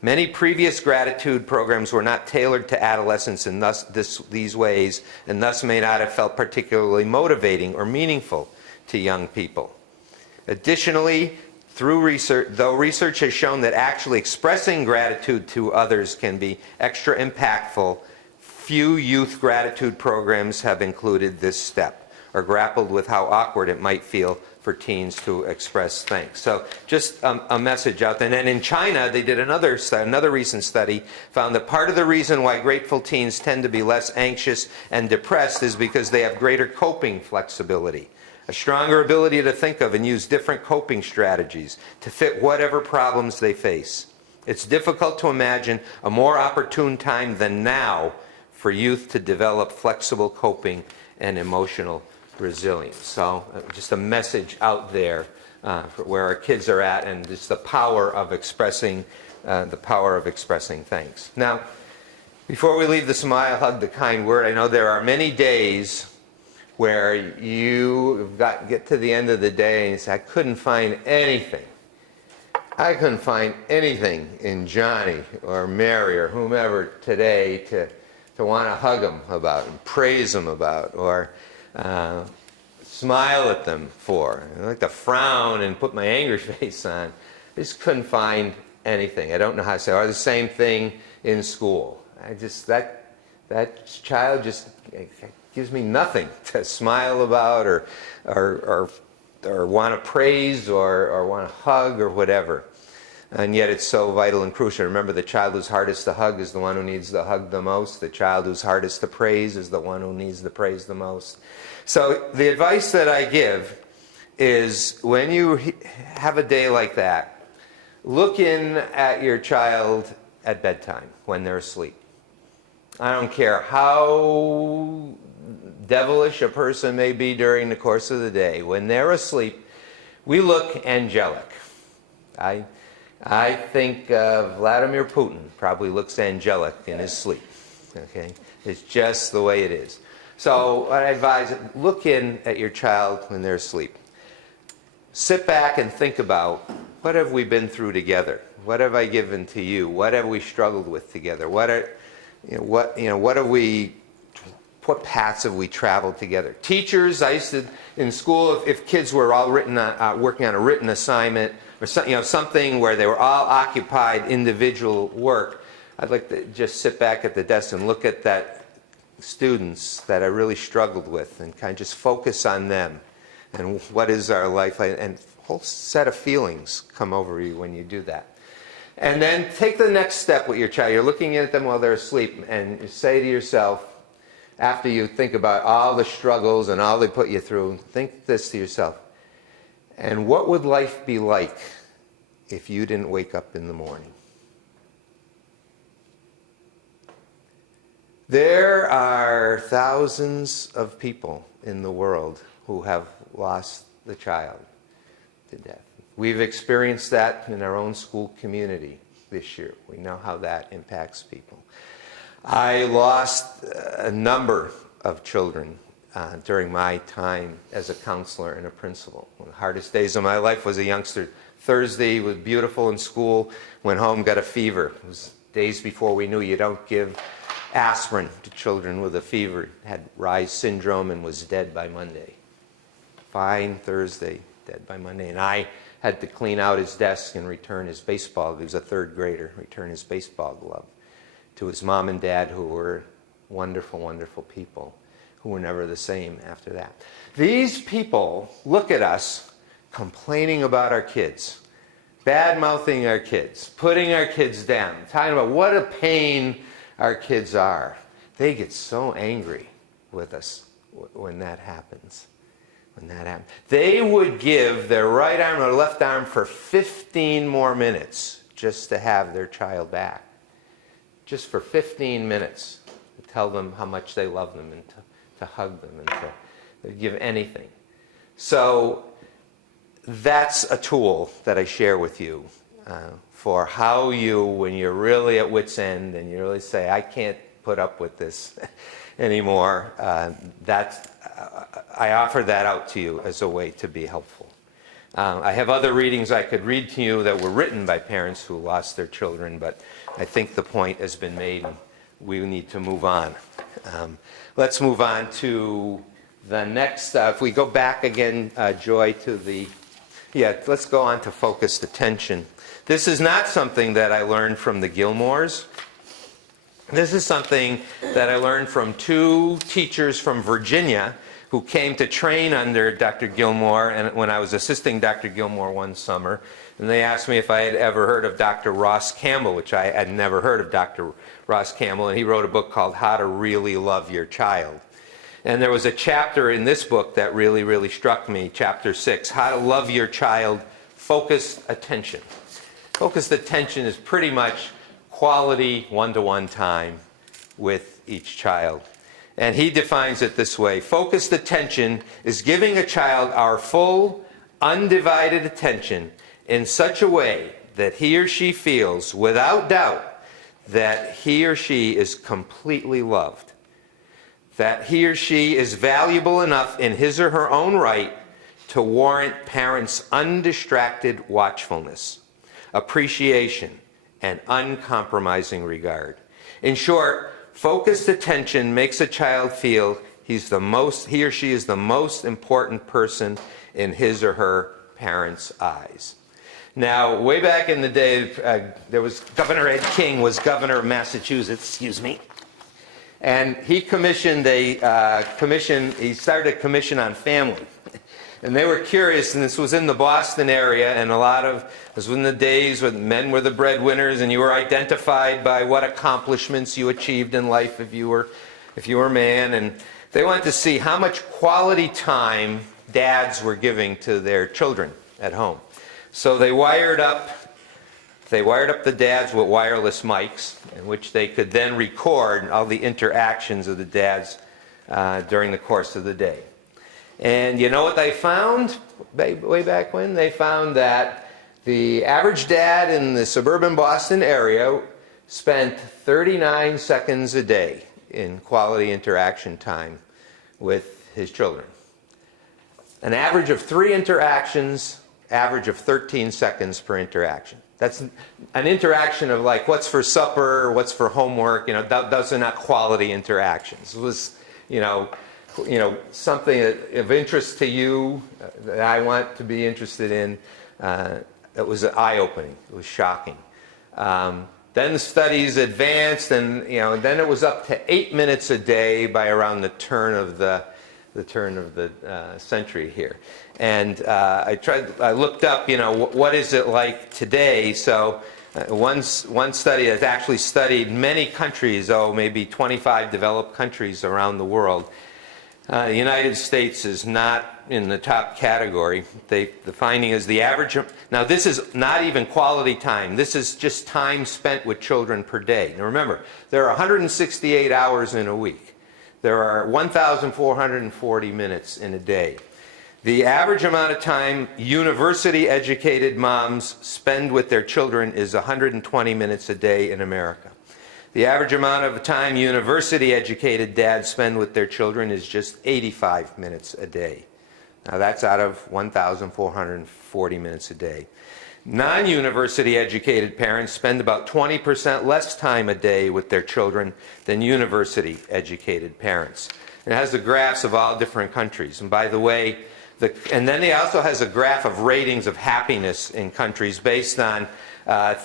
Many previous gratitude programs were not tailored to adolescents in these ways, and thus may not have felt particularly motivating or meaningful to young people. Additionally, though research has shown that actually expressing gratitude to others can be extra impactful, few youth gratitude programs have included this step or grappled with how awkward it might feel for teens to express thanks. So just a message out there. And then in China, they did another recent study, found that part of the reason why grateful teens tend to be less anxious and depressed is because they have greater coping flexibility, a stronger ability to think of and use different coping strategies to fit whatever problems they face. It's difficult to imagine a more opportune time than now for youth to develop flexible coping and emotional resilience. So just a message out there for where our kids are at, and just the power of expressing thanks. Now, before we leave the smile, hug, the kind word, I know there are many days where you get to the end of the day and you say, I couldn't find anything. I couldn't find anything in Johnny or Mary or whomever today to want to hug them about and praise them about, or smile at them for. I like to frown and put my angry face on. I just couldn't find anything. I don't know how to say. Or the same thing in school. That that child just gives me nothing to smile about or want to praise or want to hug or whatever. And yet it's so vital and crucial. Remember, the child who's hardest to hug is the one who needs the hug the most. The child who's hardest to praise is the one who needs the praise the most. So the advice that I give is when you have a day like that, look in at your child at bedtime when they're asleep. I don't care how devilish a person may be during the course of the day. When they're asleep, we look angelic. I think Vladimir Putin probably looks angelic in his sleep. Okay? It's just the way it is. So I advise, look in at your child when they're asleep. Sit back and think about, what have we been through together? What have I given to you? What have we struggled with together? What paths have we traveled together? Teachers, I used to, in school, if kids were all working on a written assignment, or something where they were all occupied individual work, I'd like to just sit back at the desk and look at that students that I really struggled with and kind of just focus on them and what is our life like, and a whole set of feelings come over you when you do that. And then take the next step with your child. You're looking at them while they're asleep, and you say to yourself, after you think about all the struggles and all they put you through, think this to yourself: and what would life be like if you didn't wake up in the morning? There are thousands of people in the world who have lost the child to death. We've experienced that in our own school community this year. We know how that impacts people. I lost a number of children during my time as a counselor and a principal. One of the hardest days of my life was a youngster. Thursday was beautiful in school, went home, got a fever. It was days before we knew you don't give aspirin to children with a fever. Had Reye's syndrome and was dead by Monday. Fine Thursday, dead by Monday. And I had to clean out his desk and return his baseball. He was a third grader. Return his baseball glove to his mom and dad, who were wonderful, wonderful people, who were never the same after that. These people look at us complaining about our kids, bad-mouthing our kids, putting our kids down, talking about what a pain our kids are. They get so angry with us when that happens. They would give their right arm or left arm for 15 more minutes just to have their child back. Just for 15 minutes to tell them how much they love them and to hug them and to give anything. So that's a tool that I share with you for how you, when you're really at wit's end and you really say, I can't put up with this anymore, I offer that out to you as a way to be helpful. I have other readings I could read to you that were written by parents who lost their children, but I think the point has been made and we need to move on. Let's move on to the next, if we go back again, Joy, to the, let's go on to focused attention. This is not something that I learned from the Gilmores. This is something that I learned from two teachers from Virginia who came to train under Dr. Gilmore, and when I was assisting Dr. Gilmore one summer, and they asked me if I had ever heard of Dr. Ross Campbell, which I had never heard of Dr. Ross Campbell, and he wrote a book called How to Really Love Your Child. And there was a chapter in this book that really, really struck me, chapter 6, How to Love Your Child, Focused Attention. Focused attention is pretty much quality one-to-one time with each child. And he defines it this way: focused attention is giving a child our full, undivided attention in such a way that he or she feels, without doubt, that he or she is completely loved, that he or she is valuable enough in his or her own right to warrant parents' undistracted watchfulness, appreciation, and uncompromising regard. In short, focused attention makes a child feel he or she is the most important person in his or her parents' eyes. Now, way back in the day, there was Governor Ed King was governor of Massachusetts, And he commissioned he started a commission on family. And they were curious, and this was in the Boston area, and this was in the days when men were the breadwinners, and you were identified by what accomplishments you achieved in life if you were a man. And they wanted to see how much quality time dads were giving to their children at home. So they wired up the dads with wireless mics, in which they could then record all the interactions of the dads during the course of the day. And you know what they found way back when? They found that the average dad in the suburban Boston area spent 39 seconds a day in quality interaction time with his children. An average of 3 interactions, average of 13 seconds per interaction. That's an interaction of like, what's for supper, what's for homework, those are not quality interactions. It was, something of interest to you that I want to be interested in. That was eye-opening. It was shocking. Then the studies advanced, and then it was up to 8 minutes a day by around the turn of the century here. And I looked up, what is it like today? So one study has actually studied many countries, maybe 25 developed countries around the world. The United States is not in the top category. The finding is the average. Now, this is not even quality time. This is just time spent with children per day. Now, remember, there are 168 hours in a week. There are 1,440 minutes in a day. The average amount of time university-educated moms spend with their children is 120 minutes a day in America. The average amount of time university-educated dads spend with their children is just 85 minutes a day. Now that's out of 1,440 minutes a day. Non-university educated parents spend about 20% less time a day with their children than university educated parents. It has the graphs of all different countries. And by the way, and then it also has a graph of ratings of happiness in countries based on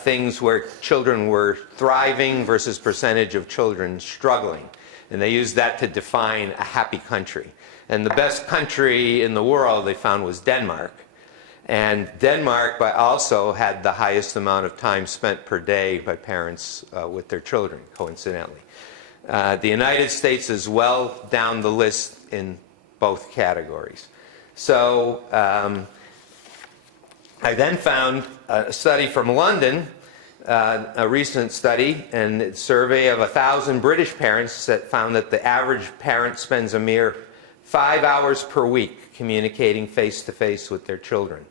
things where children were thriving versus percentage of children struggling. And they used that to define a happy country. And the best country in the world they found was Denmark. And Denmark also had the highest amount of time spent per day by parents with their children, coincidentally. The United States is well down the list in both categories. So I then found a study from London, a recent study, and a survey of 1,000 British parents that found that the average parent spends a mere 5 hours per week communicating face-to-face with their children.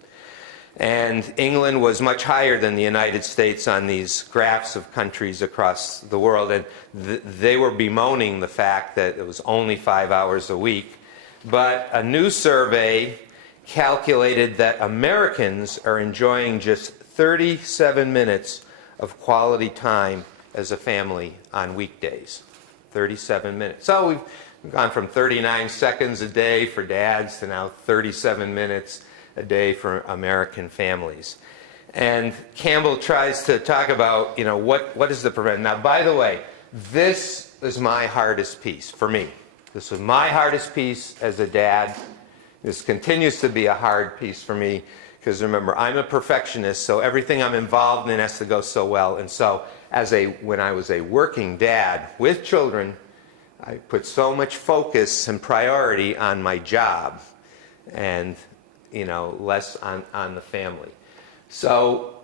And England was much higher than the United States on these graphs of countries across the world, and they were bemoaning the fact that it was only 5 hours a week. But a new survey calculated that Americans are enjoying just 37 minutes of quality time as a family on weekdays. 37 minutes. So we've gone from 39 seconds a day for dads to now 37 minutes a day for American families. And Campbell tries to talk about, what is the prevent. Now, by the way, this is my hardest piece for me. This was my hardest piece as a dad. This continues to be a hard piece for me because remember, I'm a perfectionist, so everything I'm involved in has to go so well. And so when I was a working dad with children, I put so much focus and priority on my job and less on the family. So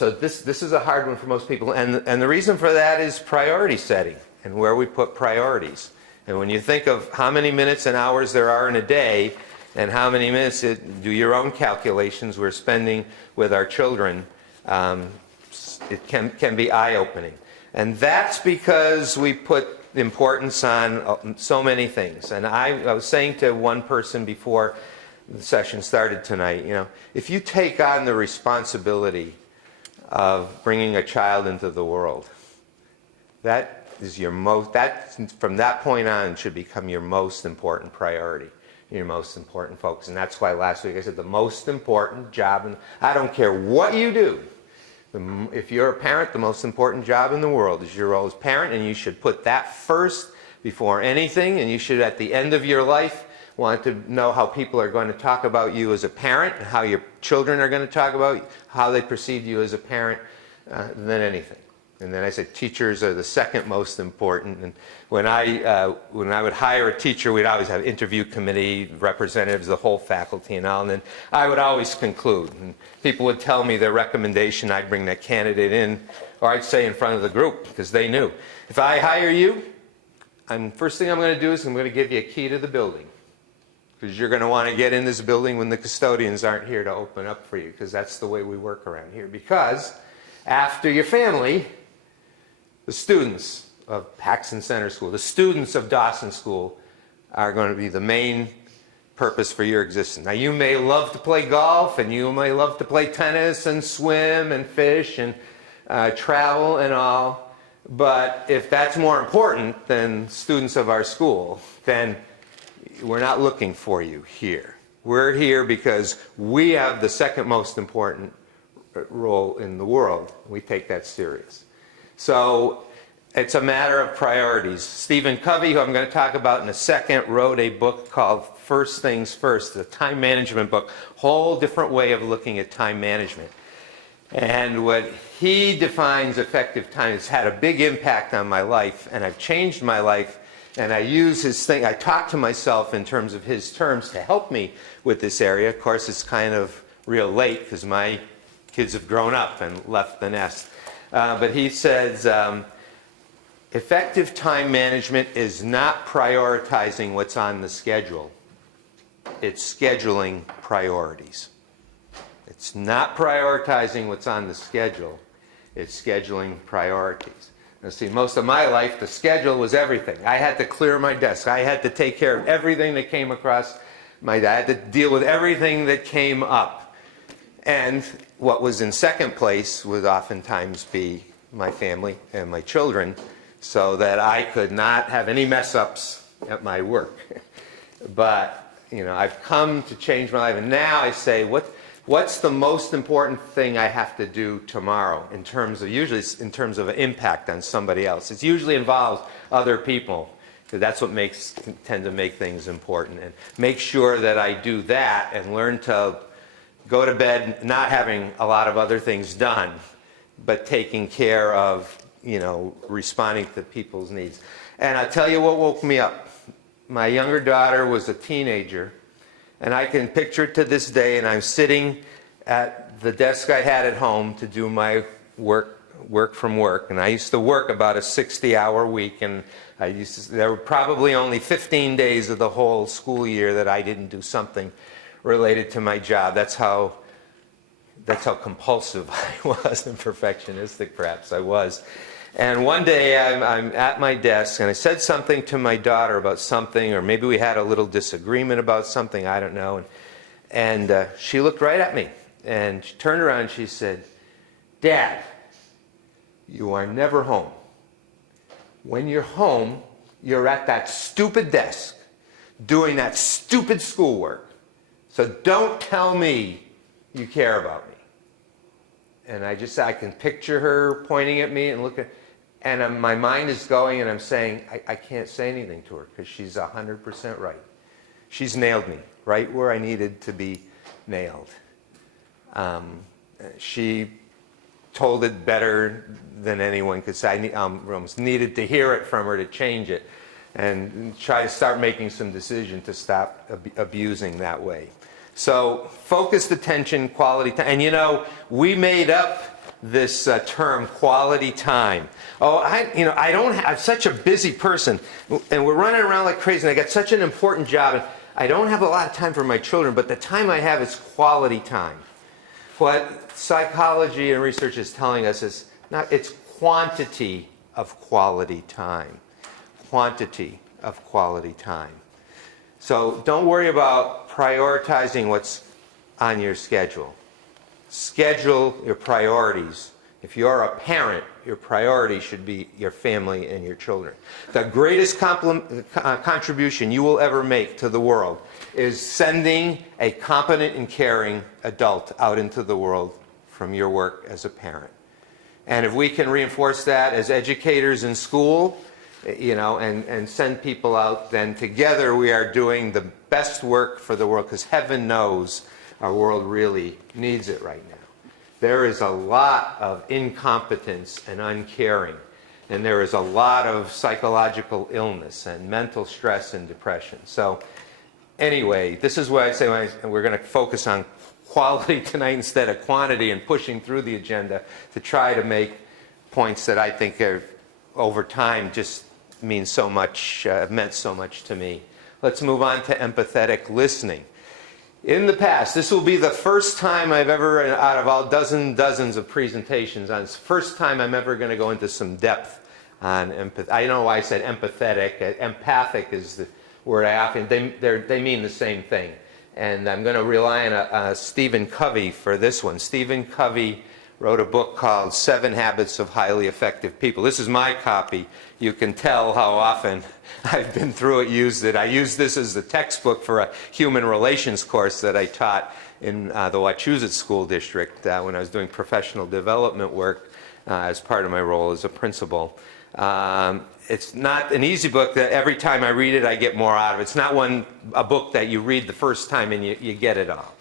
this is a hard one for most people, and the reason for that is priority setting and where we put priorities. And when you think of how many minutes and hours there are in a day, and how many minutes, do your own calculations we're spending with our children, it can be eye-opening. And that's because we put importance on so many things. And I was saying to one person before the session started tonight, if you take on the responsibility of bringing a child into the world, that is from that point on should become your most important priority, your most important focus. And that's why last week I said the most important job, and I don't care what you do, If you're a parent, the most important job in the world is your role as parent, and you should put that first before anything, and you should, at the end of your life, want to know how people are going to talk about you as a parent, and how your children are going to talk about how they perceive you as a parent, than anything. And then I said teachers are the second most important. And when I would hire a teacher, we'd always have interview committee representatives, the whole faculty and all. And then I would always conclude. And people would tell me their recommendation. I'd bring that candidate in, or I'd say in front of the group, because they knew. If I hire you, first thing I'm going to do is I'm going to give you a key to the building. Because you're going to want to get in this building when the custodians aren't here to open up for you, because that's the way we work around here. Because after your family, the students of Paxton Center School, the students of Dawson School are going to be the main purpose for your existence. Now, you may love to play golf, and you may love to play tennis and swim and fish and travel and all, but if that's more important than students of our school, then we're not looking for you here. We're here because we have the second most important role in the world. We take that serious. So it's a matter of priorities. Stephen Covey, who I'm going to talk about in a second, wrote a book called First Things First, a time management book, whole different way of looking at time management. And what he defines effective time has had a big impact on my life, and I've changed my life, and I use his thing. I talk to myself in terms of his terms to help me with this area. Of course, it's kind of real late because my kids have grown up and left the nest. But he says, effective time management is not prioritizing what's on the schedule. It's scheduling priorities. It's not prioritizing what's on the schedule. It's scheduling priorities. Now, see, most of my life, the schedule was everything. I had to clear my desk. I had to take care of everything that came across my desk. I had to deal with everything that came up. And what was in second place would oftentimes be my family and my children, so that I could not have any mess-ups at my work. But, I've come to change my life, and now I say, what's the most important thing I have to do tomorrow usually in terms of an impact on somebody else? It usually involves other people, because that's what tend to make things important. And make sure that I do that and learn to go to bed not having a lot of other things done, but taking care of, responding to people's needs. And I'll tell you what woke me up. My younger daughter was a teenager, and I can picture it to this day, and I'm sitting at the desk I had at home to do my work from work. And I used to work about a 60-hour week, and there were probably only 15 days of the whole school year that I didn't do something related to my job. That's how compulsive I was, and perfectionistic perhaps I was. And one day I'm at my desk, and I said something to my daughter about something, or maybe we had a little disagreement about something, I don't know. And she looked right at me, and she turned around and she said, "Dad, you are never home. When you're home, you're at that stupid desk doing that stupid schoolwork. So don't tell me you care about me." And I can picture her pointing at me and and my mind is going, and I'm saying, I can't say anything to her because she's 100% right. She's nailed me right where I needed to be nailed. She told it better than anyone could say. I almost needed to hear it from her to change it and try to start making some decision to stop abusing that way. So focused attention, quality time. And we made up this term, quality time. I'm such a busy person, and we're running around like crazy, and I got such an important job, and I don't have a lot of time for my children, but the time I have is quality time. What psychology and research is telling us is it's quantity of quality time. Quantity of quality time. So don't worry about prioritizing what's on your schedule. Schedule your priorities. If you're a parent, your priority should be your family and your children. The greatest contribution you will ever make to the world is sending a competent and caring adult out into the world from your work as a parent. And if we can reinforce that as educators in school, and send people out, then together we are doing the best work for the world, because heaven knows our world really needs it right now. There is a lot of incompetence and uncaring, and there is a lot of psychological illness and mental stress and depression. So anyway, this is why I say we're going to focus on quality tonight instead of quantity, and pushing through the agenda to try to make points that I think are, over time, just means so much, meant so much to me. Let's move on to empathetic listening. In the past, this will be the first time I've ever, out of all dozens of presentations, it's the first time I'm ever going to go into some depth on empathy. I know why I said empathetic. Empathic is the word I often, they mean the same thing. And I'm going to rely on Stephen Covey for this one. Stephen Covey wrote a book called 7 Habits of Highly Effective People. This is my copy. You can tell how often I've been through it, used it. I used this as the textbook for a human relations course that I taught in the Wachusett School District when I was doing professional development work as part of my role as a principal. It's not an easy book that every time I read it I get more out of it. It's not a book that you read the first time and you get it all.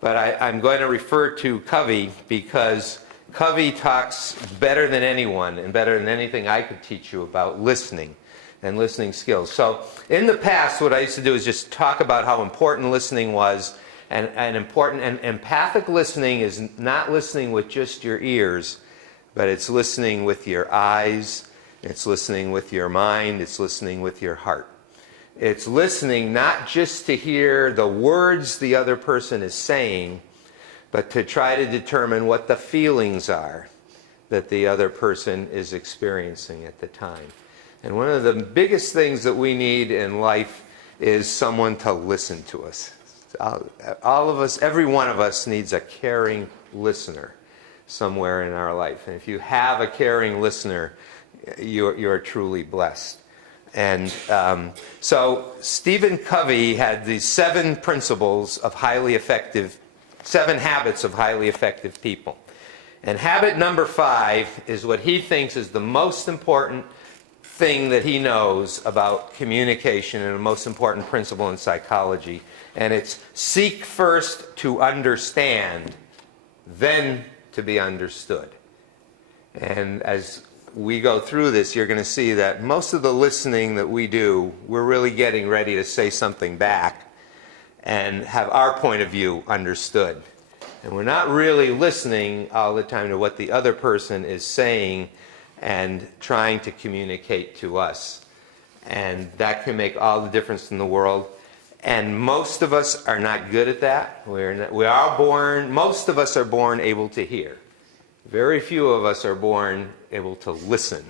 But I'm going to refer to Covey because Covey talks better than anyone and better than anything I could teach you about listening and listening skills. So in the past, what I used to do is just talk about how important listening was, and empathic listening is not listening with just your ears, but it's listening with your eyes, it's listening with your mind, it's listening with your heart. It's listening not just to hear the words the other person is saying, but to try to determine what the feelings are that the other person is experiencing at the time. And one of the biggest things that we need in life is someone to listen to us. All of us, every one of us needs a caring listener somewhere in our life. And if you have a caring listener, you're truly blessed. And so Stephen Covey had these 7 principles of highly effective, 7 habits of highly effective people. And habit number 5 is what he thinks is the most important thing that he knows about communication and the most important principle in psychology. And it's seek first to understand, then to be understood. And as we go through this, you're going to see that most of the listening that we do, we're really getting ready to say something back and have our point of view understood. And we're not really listening all the time to what the other person is saying and trying to communicate to us. And that can make all the difference in the world. And most of us are not good at that. Most of us are born able to hear. Very few of us are born able to listen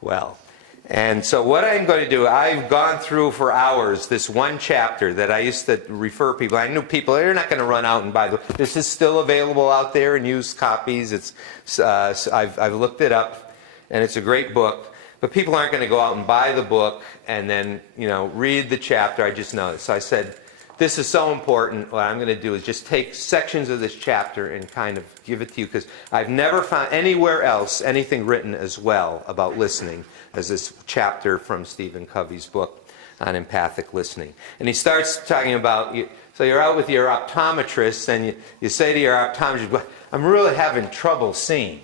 well. And so what I'm going to do, I've gone through for hours this one chapter that I used to refer people. I knew people, they're not going to run out and buy this is still available out there in used copies. I've looked it up, and it's a great book. But people aren't going to go out and buy the book and then, read the chapter. I just know this. So I said, this is so important. What I'm going to do is just take sections of this chapter and kind of give it to you, because I've never found anywhere else anything written as well about listening as this chapter from Stephen Covey's book on empathic listening. And he starts talking about, so you're out with your optometrist and you say to your optometrist, I'm really having trouble seeing.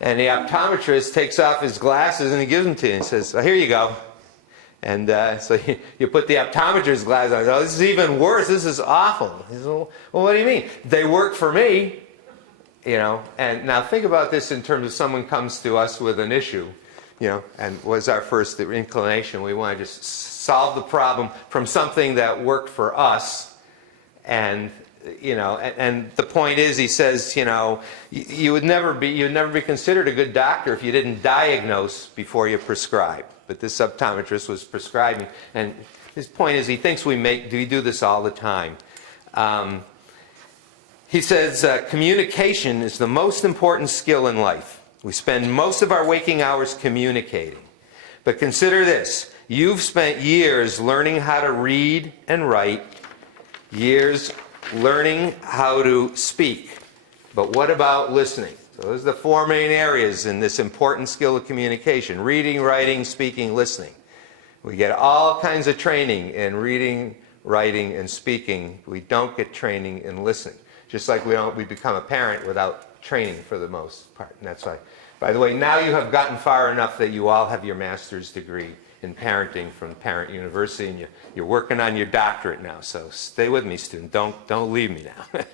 And the optometrist takes off his glasses and he gives them to you and says, here you go. And so you put the optometrist's glasses on. Oh, this is even worse. This is awful. He says, well, what do you mean? They work for me. And now think about this in terms of someone comes to us with an issue, and what's our first inclination? We want to just solve the problem from something that worked for us. And the point is, he says, you would never be considered a good doctor if you didn't diagnose before you prescribe. But this optometrist was prescribing, and his point is, he thinks we do this all the time. He says, communication is the most important skill in life. We spend most of our waking hours communicating. But consider this, you've spent years learning how to read and write, years learning how to speak. But what about listening? So those are the four main areas in this important skill of communication: reading, writing, speaking, listening. We get all kinds of training in reading, writing, and speaking. We don't get training in listening. Just like we become a parent without training for the most part. And that's why, by the way, now you have gotten far enough that you all have your master's degree in parenting from Parent University, and you're working on your doctorate now. So stay with me, student. Don't leave me now.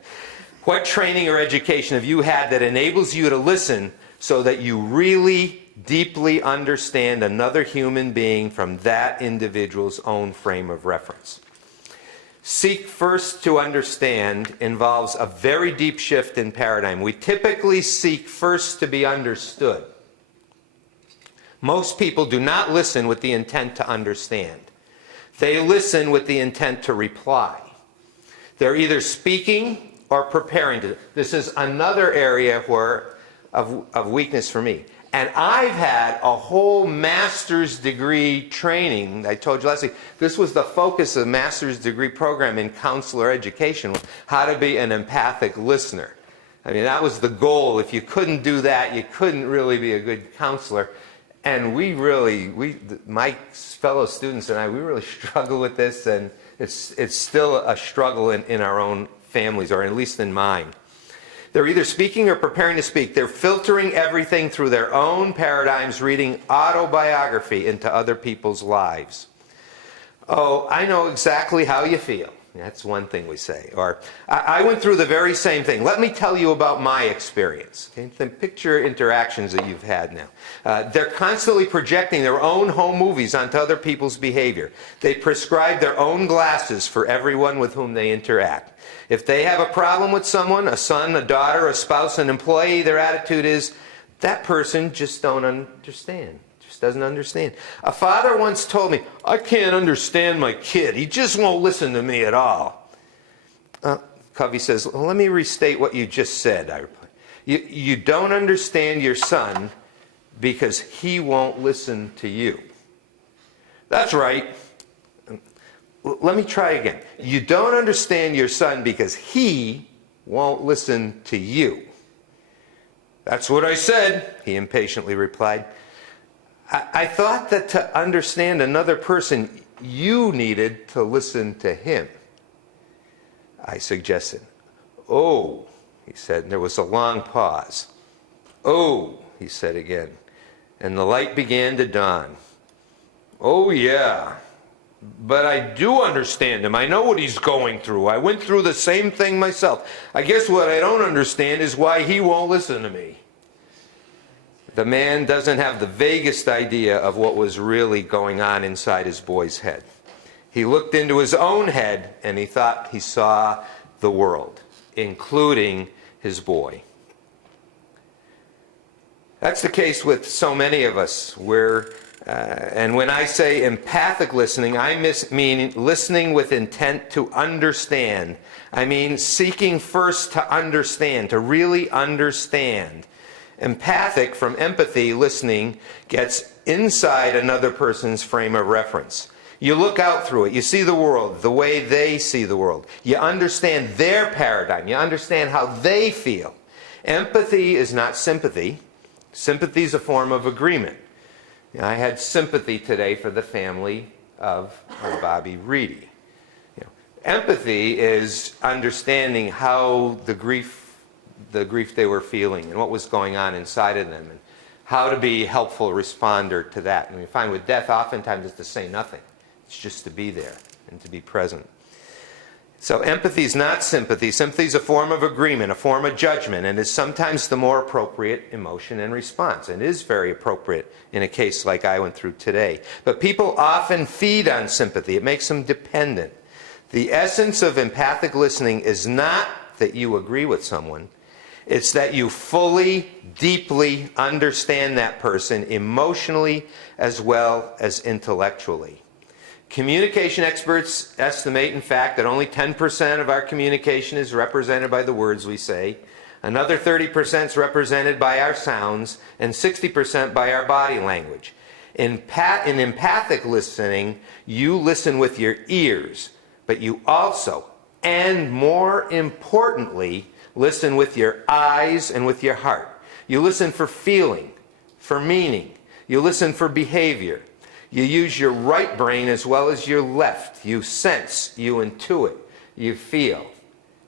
What training or education have you had that enables you to listen so that you really deeply understand another human being from that individual's own frame of reference? Seek first to understand involves a very deep shift in paradigm. We typically seek first to be understood. Most people do not listen with the intent to understand. They listen with the intent to reply. They're either speaking or preparing to. This is another area of weakness for me. And I've had a whole master's degree training. I told you last week, this was the focus of the master's degree program in counselor education, how to be an empathic listener. I mean, that was the goal. If you couldn't do that, you couldn't really be a good counselor. And my fellow students and I, we really struggle with this, and it's still a struggle in our own families, or at least in mine. They're either speaking or preparing to speak. They're filtering everything through their own paradigms, reading autobiography into other people's lives. Oh, I know exactly how you feel. That's one thing we say. Or, I went through the very same thing. Let me tell you about my experience. Okay? Then picture interactions that you've had now. They're constantly projecting their own home movies onto other people's behavior. They prescribe their own glasses for everyone with whom they interact. If they have a problem with someone, a son, a daughter, a spouse, an employee, their attitude is, that person just don't understand. Doesn't understand. A father once told me, I can't understand my kid. He just won't listen to me at all. Covey says, well, let me restate what you just said. I replied. You don't understand your son because he won't listen to you. That's right. Let me try again. You don't understand your son because he won't listen to you. That's what I said, he impatiently replied. I thought that to understand another person, you needed to listen to him. I suggested. Oh, he said, and there was a long pause. Oh, he said again, and the light began to dawn. Oh, yeah, but I do understand him. I know what he's going through. I went through the same thing myself. I guess what I don't understand is why he won't listen to me. The man doesn't have the vaguest idea of what was really going on inside his boy's head. He looked into his own head and he thought he saw the world, including his boy. That's the case with so many of us. And when I say empathic listening, I mean listening with intent to understand. I mean seeking first to understand, to really understand. Empathic, from empathy, listening, gets inside another person's frame of reference. You look out through it. You see the world the way they see the world. You understand their paradigm. You understand how they feel. Empathy is not sympathy. Sympathy is a form of agreement. I had sympathy today for the family of Bobby Reedy. Empathy is understanding how the grief they were feeling and what was going on inside of them, and how to be a helpful responder to that. And we find with death, oftentimes it's to say nothing. It's just to be there and to be present. So empathy is not sympathy. Sympathy is a form of agreement, a form of judgment, and is sometimes the more appropriate emotion and response. And it is very appropriate in a case like I went through today. But people often feed on sympathy. It makes them dependent. The essence of empathic listening is not that you agree with someone. It's that you fully, deeply understand that person emotionally as well as intellectually. Communication experts estimate, in fact, that only 10% of our communication is represented by the words we say. Another 30% is represented by our sounds, and 60% by our body language. In empathic listening, you listen with your ears, but you also, and more importantly, listen with your eyes and with your heart. You listen for feeling, for meaning. You listen for behavior. You use your right brain as well as your left. You sense, you intuit, you feel.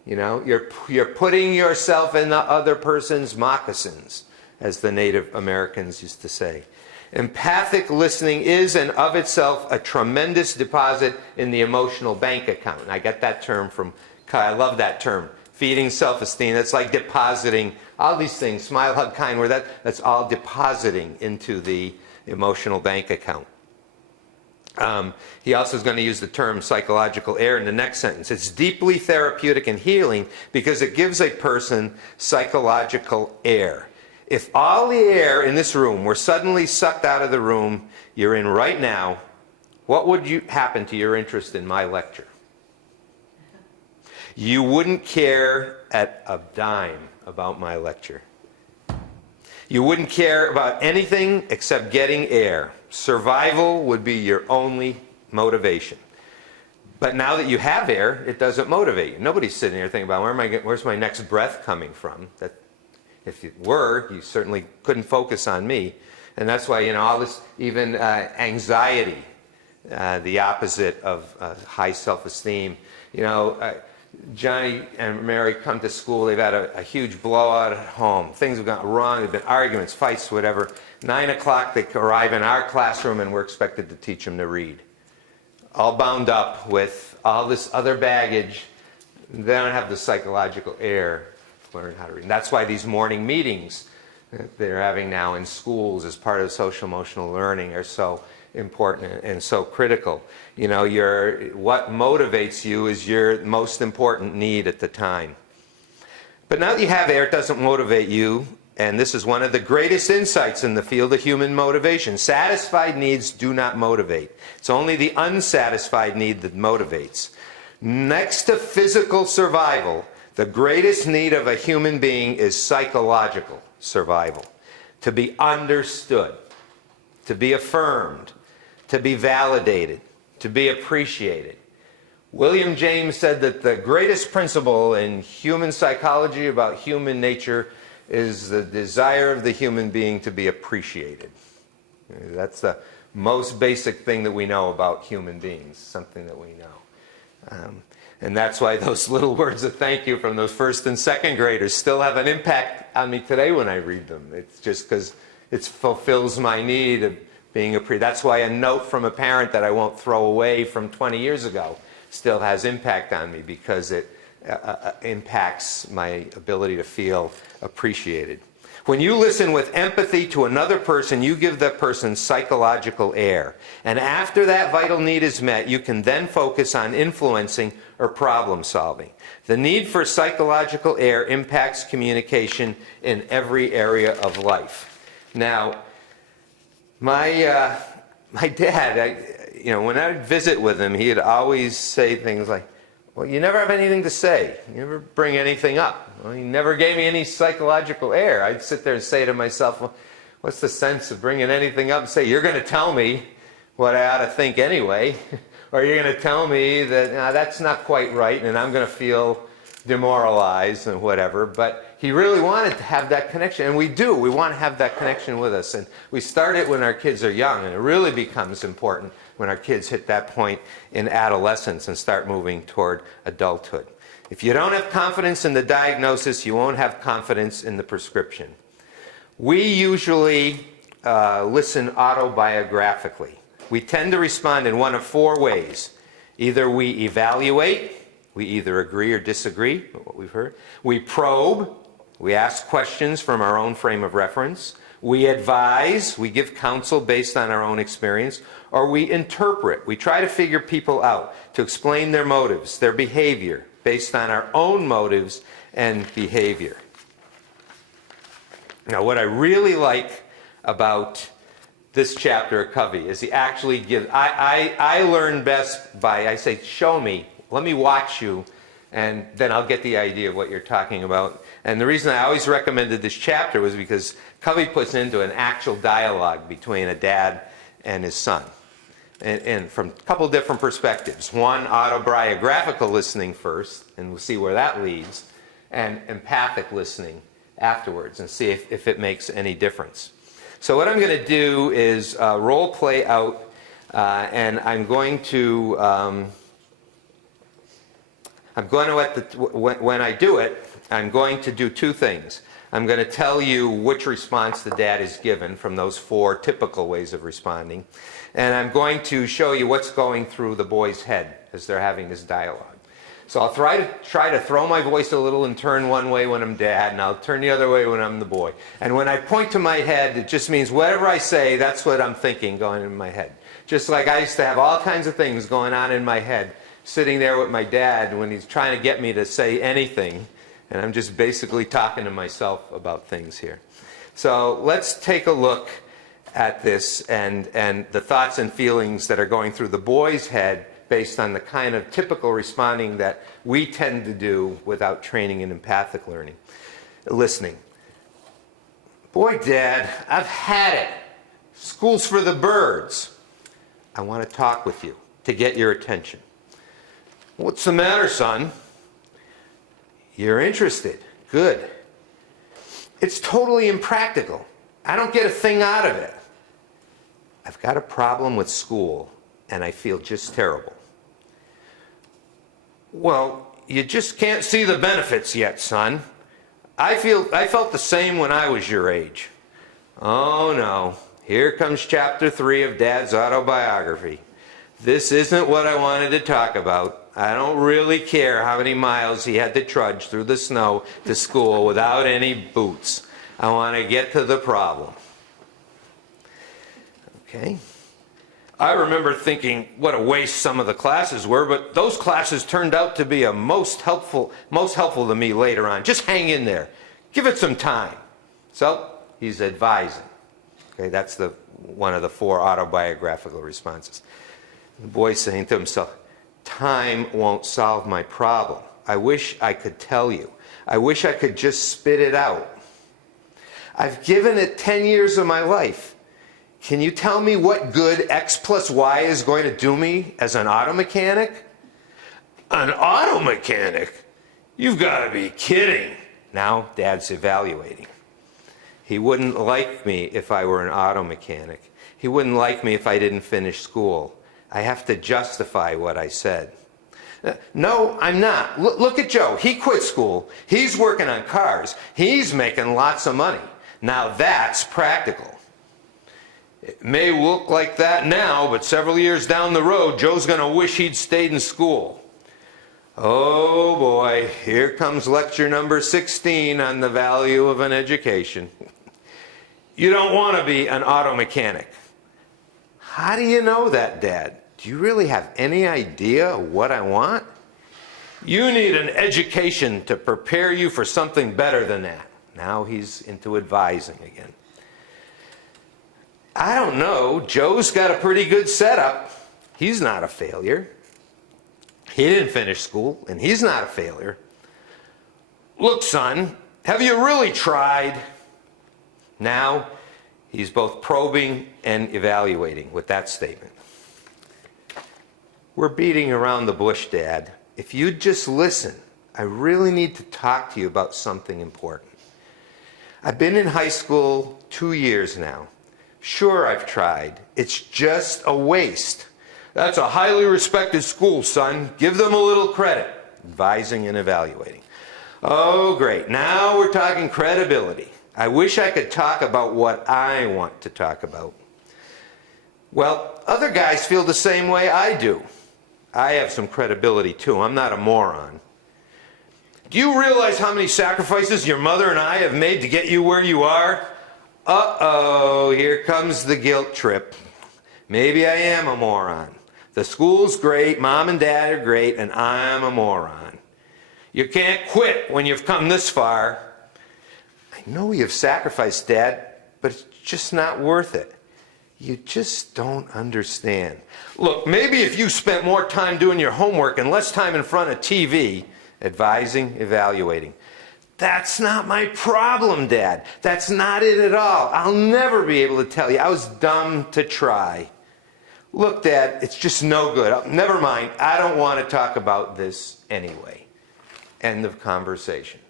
You know, you're putting yourself in the other person's moccasins, as the Native Americans used to say. Empathic listening is and of itself a tremendous deposit in the emotional bank account. And I get that term from Kai. I love that term. Feeding self-esteem. That's like depositing all these things. Smile, hug, kind word. That's all depositing into the emotional bank account. He also is going to use the term psychological air in the next sentence. It's deeply therapeutic and healing because it gives a person psychological air. If all the air in this room were suddenly sucked out of the room you're in right now, what would happen to your interest in my lecture? You wouldn't care a dime about my lecture. You wouldn't care about anything except getting air. Survival would be your only motivation. But now that you have air, it doesn't motivate you. Nobody's sitting here thinking about where's my next breath coming from. That, if you were, you certainly couldn't focus on me. And that's why, all this, even anxiety, the opposite of high self-esteem. Johnny and Mary come to school. They've had a huge blowout at home. Things have gone wrong. There've been arguments, fights, whatever. 9 o'clock, they arrive in our classroom, and we're expected to teach them to read. All bound up with all this other baggage. They don't have the psychological air to learn how to read. And that's why these morning meetings that they're having now in schools as part of social emotional learning are so important and so critical. What motivates you is your most important need at the time. But now that you have air, it doesn't motivate you, and this is one of the greatest insights in the field of human motivation. Satisfied needs do not motivate. It's only the unsatisfied need that motivates. Next to physical survival, the greatest need of a human being is psychological survival. To be understood, to be affirmed, to be validated, to be appreciated. William James said that the greatest principle in human psychology about human nature is the desire of the human being to be appreciated. That's the most basic thing that we know about human beings, something that we know. And that's why those little words of thank you from those first and second graders still have an impact on me today when I read them. It's just because it fulfills my need of being appreciated. That's why a note from a parent that I won't throw away from 20 years ago still has impact on me, because it impacts my ability to feel appreciated. When you listen with empathy to another person, you give that person psychological air. And after that vital need is met, you can then focus on influencing or problem solving. The need for psychological air impacts communication in every area of life. Now, my dad, when I'd visit with him, he'd always say things like, well, you never have anything to say. You never bring anything up. Well, you never gave me any psychological air. I'd sit there and say to myself, well, what's the sense of bringing anything up and say, you're going to tell me what I ought to think anyway, or you're going to tell me that that's not quite right, and I'm going to feel demoralized and whatever. But he really wanted to have that connection, and we do. We want to have that connection with us, and we start it when our kids are young, and it really becomes important when our kids hit that point in adolescence and start moving toward adulthood. If you don't have confidence in the diagnosis, you won't have confidence in the prescription. We usually listen autobiographically. We tend to respond in one of 4 ways. Either we evaluate, we either agree or disagree with what we've heard. We probe, we ask questions from our own frame of reference. We advise, we give counsel based on our own experience. Or we interpret, we try to figure people out, to explain their motives, their behavior, based on our own motives and behavior. Now, what I really like about this chapter of Covey is he actually gives, I learn best by, I say, show me, let me watch you, and then I'll get the idea of what you're talking about. And the reason I always recommended this chapter was because Covey puts into an actual dialogue between a dad and his son. And from a couple different perspectives. One, autobiographical listening first, and we'll see where that leads, and empathic listening afterwards and see if it makes any difference. So what I'm going to do is role play out, and I'm going to when I do it, I'm going to do two things. I'm going to tell you which response the dad is given from those 4 typical ways of responding, and I'm going to show you what's going through the boy's head as they're having this dialogue. So I'll try to throw my voice a little and turn one way when I'm dad, and I'll turn the other way when I'm the boy. And when I point to my head, it just means whatever I say, that's what I'm thinking going in my head. Just like I used to have all kinds of things going on in my head, sitting there with my dad when he's trying to get me to say anything, and I'm just basically talking to myself about things here. So let's take a look at this and the thoughts and feelings that are going through the boy's head based on the kind of typical responding that we tend to do without training in empathic listening. Boy, Dad, I've had it. School's for the birds. I want to talk with you to get your attention. What's the matter, son? You're interested. Good. It's totally impractical. I don't get a thing out of it. I've got a problem with school, and I feel just terrible. Well, you just can't see the benefits yet, son. I felt the same when I was your age. Oh no, here comes chapter 3 of Dad's autobiography. This isn't what I wanted to talk about. I don't really care how many miles he had to trudge through the snow to school without any boots. I want to get to the problem. Okay. I remember thinking what a waste some of the classes were, but those classes turned out to be most helpful to me later on. Just hang in there. Give it some time. So he's advising. Okay, that's one of the 4 autobiographical responses. The boy's saying to himself, time won't solve my problem. I wish I could tell you. I wish I could just spit it out. I've given it 10 years of my life. Can you tell me what good X plus Y is going to do me as an auto mechanic? An auto mechanic? You've got to be kidding. Now Dad's evaluating. He wouldn't like me if I were an auto mechanic. He wouldn't like me if I didn't finish school. I have to justify what I said. No, I'm not. Look at Joe. He quit school. He's working on cars. He's making lots of money. Now that's practical. It may look like that now, but several years down the road, Joe's going to wish he'd stayed in school. Oh boy, here comes lecture number 16 on the value of an education. You don't want to be an auto mechanic. How do you know that, Dad? Do you really have any idea what I want? You need an education to prepare you for something better than that. Now he's into advising again. I don't know. Joe's got a pretty good setup. He's not a failure. He didn't finish school, and he's not a failure. Look, son, have you really tried? Now he's both probing and evaluating with that statement. We're beating around the bush, Dad. If you'd just listen, I really need to talk to you about something important. I've been in high school 2 years now. Sure, I've tried. It's just a waste. That's a highly respected school, son. Give them a little credit. Advising and evaluating. Oh, great. Now we're talking credibility. I wish I could talk about what I want to talk about. Well, other guys feel the same way I do. I have some credibility too. I'm not a moron. Do you realize how many sacrifices your mother and I have made to get you where you are? Uh-oh, here comes the guilt trip. Maybe I am a moron. The school's great, Mom and Dad are great, and I'm a moron. You can't quit when you've come this far. I know you've sacrificed, Dad, but it's just not worth it. You just don't understand. Look, maybe if you spent more time doing your homework and less time in front of TV, advising, evaluating. That's not my problem, Dad. That's not it at all. I'll never be able to tell you. I was dumb to try. Look, Dad, it's just no good. Never mind. I don't want to talk about this anyway. End of conversation.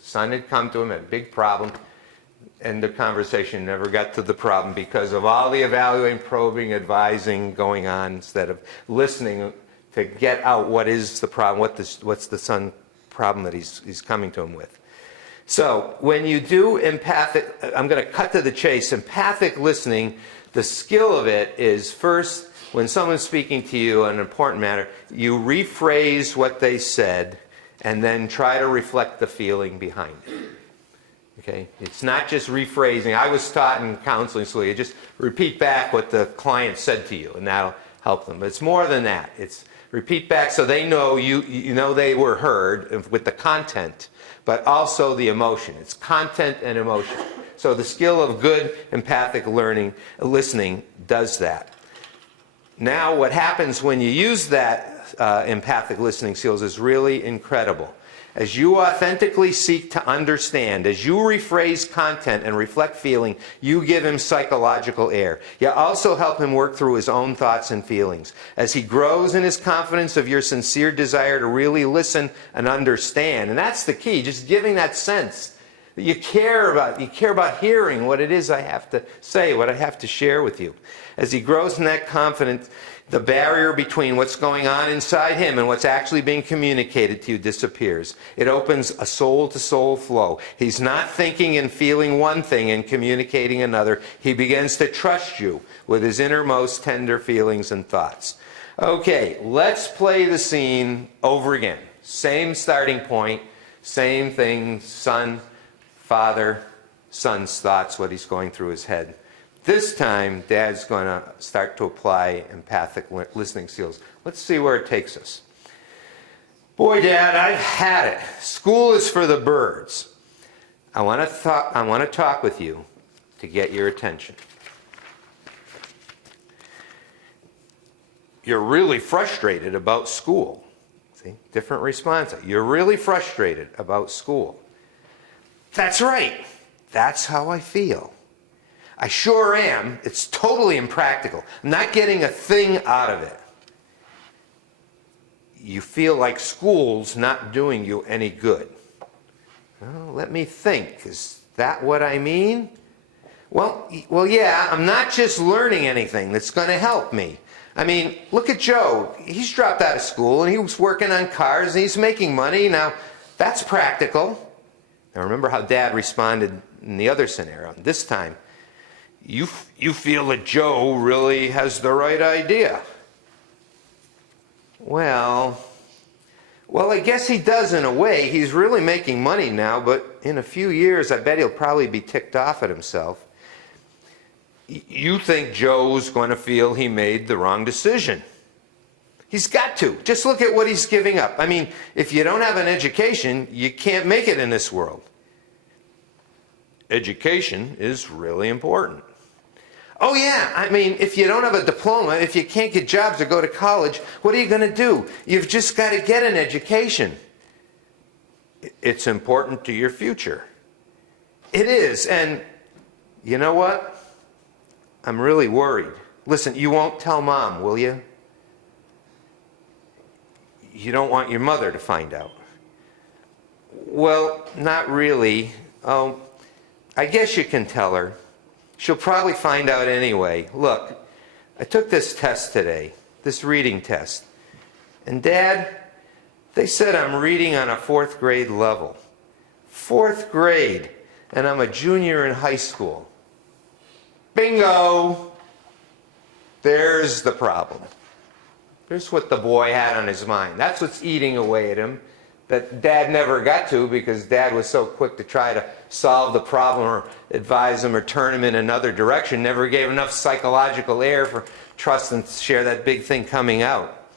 Son had come to him, had a big problem, and the conversation never got to the problem because of all the evaluating, probing, advising going on instead of listening to get out what is the problem, what's the son problem that he's coming to him with. So when you do empathic, I'm going to cut to the chase, empathic listening, the skill of it is first, when someone's speaking to you on an important matter, you rephrase what they said and then try to reflect the feeling behind it. Okay? It's not just rephrasing. I was taught in counseling school, you just repeat back what the client said to you and that'll help them. But it's more than that. It's repeat back so they know you know they were heard with the content, but also the emotion. It's content and emotion. So the skill of good empathic listening does that. Now what happens when you use that empathic listening skills is really incredible. As you authentically seek to understand, as you rephrase content and reflect feeling, you give him psychological air. You also help him work through his own thoughts and feelings. As he grows in his confidence of your sincere desire to really listen and understand, and that's the key, just giving that sense that you care about hearing what it is I have to say, what I have to share with you. As he grows in that confidence, the barrier between what's going on inside him and what's actually being communicated to you disappears. It opens a soul-to-soul flow. He's not thinking and feeling one thing and communicating another. He begins to trust you with his innermost tender feelings and thoughts. Okay, let's play the scene over again. Same starting point, same thing, son, father, son's thoughts, what he's going through his head. This time, Dad's going to start to apply empathic listening skills. Let's see where it takes us. Boy, Dad, I've had it. School is for the birds. I want to talk with you to get your attention. You're really frustrated about school. See, different response. You're really frustrated about school. That's right. That's how I feel. I sure am. It's totally impractical. I'm not getting a thing out of it. You feel like school's not doing you any good. Well, let me think. Is that what I mean? Well, yeah, I'm not just learning anything that's going to help me. I mean, look at Joe. He's dropped out of school and he was working on cars and he's making money. Now, that's practical. Now, remember how Dad responded in the other scenario. This time, you feel that Joe really has the right idea. Well, I guess he does in a way. He's really making money now, but in a few years, I bet he'll probably be ticked off at himself. You think Joe's going to feel he made the wrong decision. He's got to. Just look at what he's giving up. I mean, if you don't have an education, you can't make it in this world. Education is really important. Oh yeah, I mean, if you don't have a diploma, if you can't get jobs or go to college, what are you going to do? You've just got to get an education. It's important to your future. It is, and you know what? I'm really worried. Listen, you won't tell Mom, will you? You don't want your mother to find out. Well, not really. Oh, I guess you can tell her. She'll probably find out anyway. Look, I took this test today, this reading test. And Dad, they said I'm reading on a 4th grade level. 4th grade, and I'm a junior in high school. Bingo! There's the problem. There's what the boy had on his mind. That's what's eating away at him that Dad never got to because Dad was so quick to try to solve the problem or advise him or turn him in another direction, never gave enough psychological air for trust and share that big thing coming out.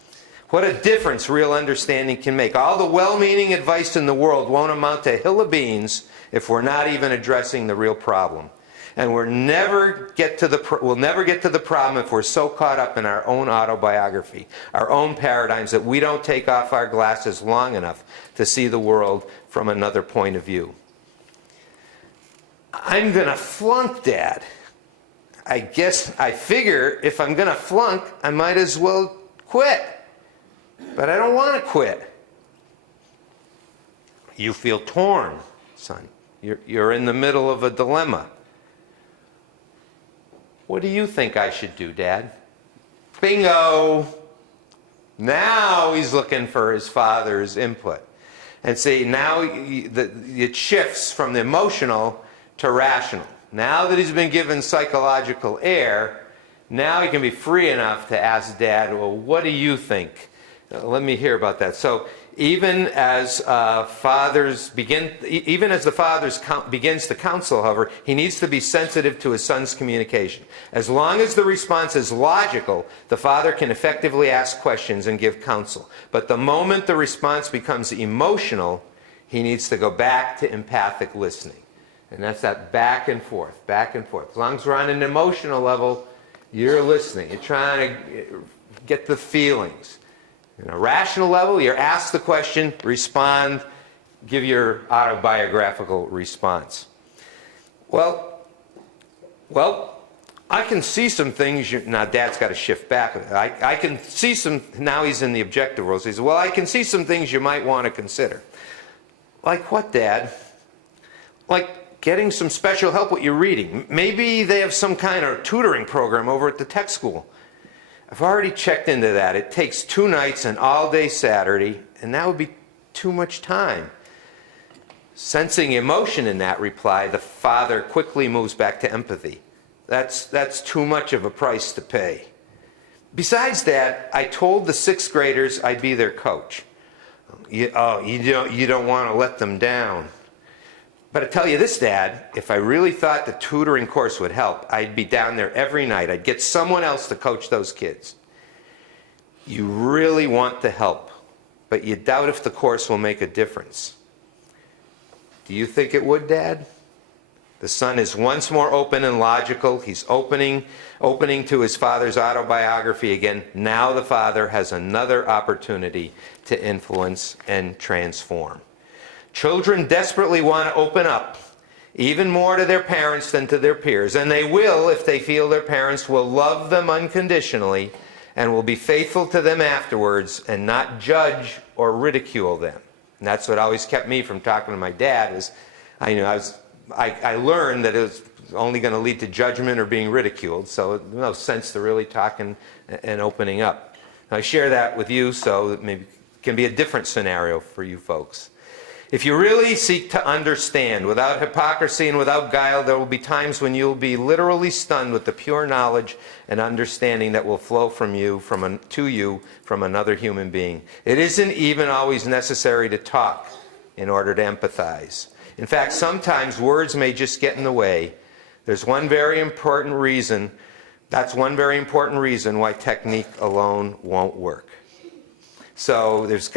What a difference real understanding can make. All the well-meaning advice in the world won't amount to a hill of beans if we're not even addressing the real problem. And we'll never get to the problem if we're so caught up in our own autobiography, our own paradigms, that we don't take off our glasses long enough to see the world from another point of view. I'm going to flunk, Dad. I figure if I'm going to flunk, I might as well quit. But I don't want to quit. You feel torn, son. You're in the middle of a dilemma. What do you think I should do, Dad? Bingo! Now he's looking for his father's input. And see, now it shifts from the emotional to rational. Now that he's been given psychological air, now he can be free enough to ask Dad, well, what do you think? Let me hear about that. So even as the father begins to counsel, however, he needs to be sensitive to his son's communication. As long as the response is logical, the father can effectively ask questions and give counsel. But the moment the response becomes emotional, he needs to go back to empathic listening. And that's that back and forth, back and forth. As long as we're on an emotional level, you're listening. You're trying to get the feelings. On a rational level, you're asked the question, respond, give your autobiographical response. Well, I can see some things. Now, Dad's got to shift back. I can see some. Now he's in the objective world. So he says, well, I can see some things you might want to consider. Like what, Dad? Like getting some special help with your reading. Maybe they have some kind of tutoring program over at the tech school. I've already checked into that. It takes 2 nights and all day Saturday, and that would be too much time. Sensing emotion in that reply, the father quickly moves back to empathy. That's too much of a price to pay. Besides that, I told the 6th graders I'd be their coach. You don't want to let them down. But I tell you this, Dad, if I really thought the tutoring course would help, I'd be down there every night. I'd get someone else to coach those kids. You really want the help, but you doubt if the course will make a difference. Do you think it would, Dad? The son is once more open and logical. He's opening to his father's autobiography again. Now the father has another opportunity to influence and transform. Children desperately want to open up, even more to their parents than to their peers. And they will if they feel their parents will love them unconditionally and will be faithful to them afterwards and not judge or ridicule them. And that's what always kept me from talking to my dad. I learned that it was only going to lead to judgment or being ridiculed, so there's no sense to really talking and opening up. And I share that with you so that maybe it can be a different scenario for you folks. If you really seek to understand without hypocrisy and without guile, there will be times when you'll be literally stunned with the pure knowledge and understanding that will flow from you, to you from another human being. It isn't even always necessary to talk in order to empathize. In fact, sometimes words may just get in the way. That's one very important reason why technique alone won't work. So this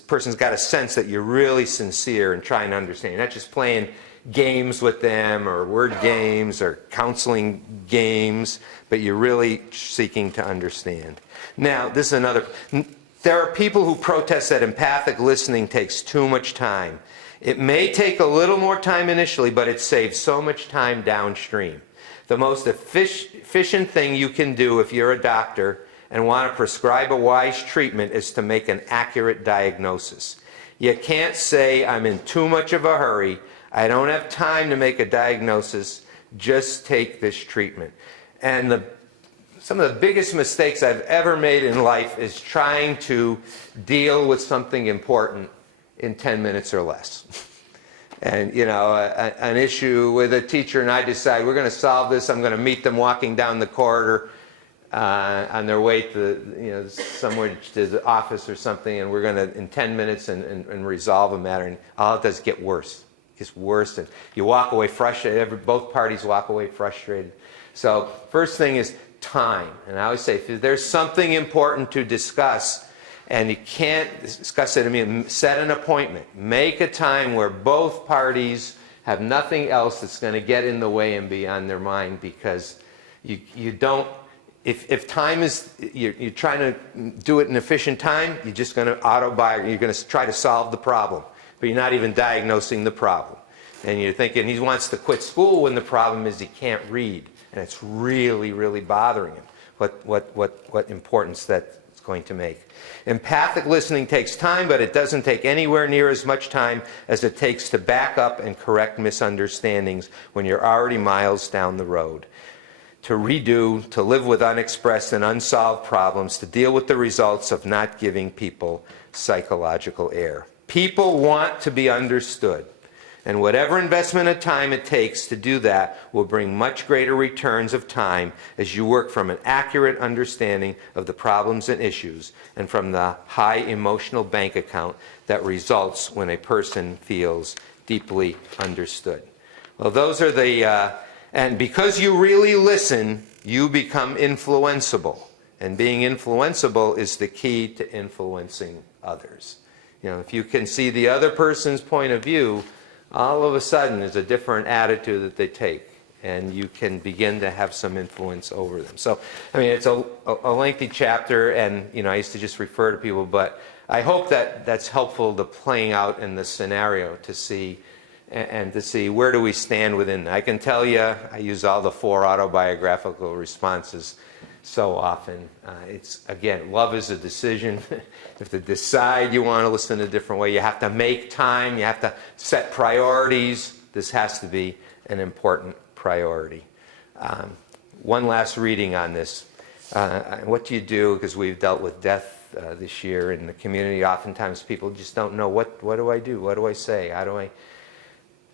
person's got a sense that you're really sincere in trying to understand. You're not just playing games with them or word games or counseling games, but you're really seeking to understand. Now, this is another. There are people who protest that empathic listening takes too much time. It may take a little more time initially, but it saves so much time downstream. The most efficient thing you can do if you're a doctor and want to prescribe a wise treatment is to make an accurate diagnosis. You can't say, I'm in too much of a hurry, I don't have time to make a diagnosis, just take this treatment. And some of the biggest mistakes I've ever made in life is trying to deal with something important in 10 minutes or less. And, an issue with a teacher, and I decide we're going to solve this. I'm going to meet them walking down the corridor on their way to, somewhere to the office or something, and we're going to, in 10 minutes, and resolve a matter. And all it does is get worse. It gets worse, and you walk away frustrated. Both parties walk away frustrated. So first thing is time. And I always say, if there's something important to discuss, and you can't discuss it, set an appointment. Make a time where both parties have nothing else that's going to get in the way and be on their mind, because you don't. If time is, you're trying to do it in efficient time, you're just going to you're going to try to solve the problem, but you're not even diagnosing the problem. And you're thinking he wants to quit school when the problem is he can't read, and it's really, really bothering him. What importance that's going to make. Empathic listening takes time, but it doesn't take anywhere near as much time as it takes to back up and correct misunderstandings when you're already miles down the road. To redo, to live with unexpressed and unsolved problems, to deal with the results of not giving people psychological air. People want to be understood. And whatever investment of time it takes to do that will bring much greater returns of time as you work from an accurate understanding of the problems and issues and from the high emotional bank account that results when a person feels deeply understood. Well, those are the, and because you really listen, you become influenceable. And being influenceable is the key to influencing others. You know, if you can see the other person's point of view, all of a sudden there's a different attitude that they take, and you can begin to have some influence over them. So, I mean, it's a lengthy chapter, and, you know, I used to just refer to people, but I hope that that's helpful to playing out in the scenario to see, and to see where do we stand within. I can tell you, I use all the 4 autobiographical responses so often. It's, again, love is a decision. You have to decide you want to listen a different way. You have to make time. You have to set priorities. This has to be an important priority. One last reading on this. What do you do? Because we've dealt with death this year in the community. Oftentimes people just don't know, what do I do? What do I say? How do I...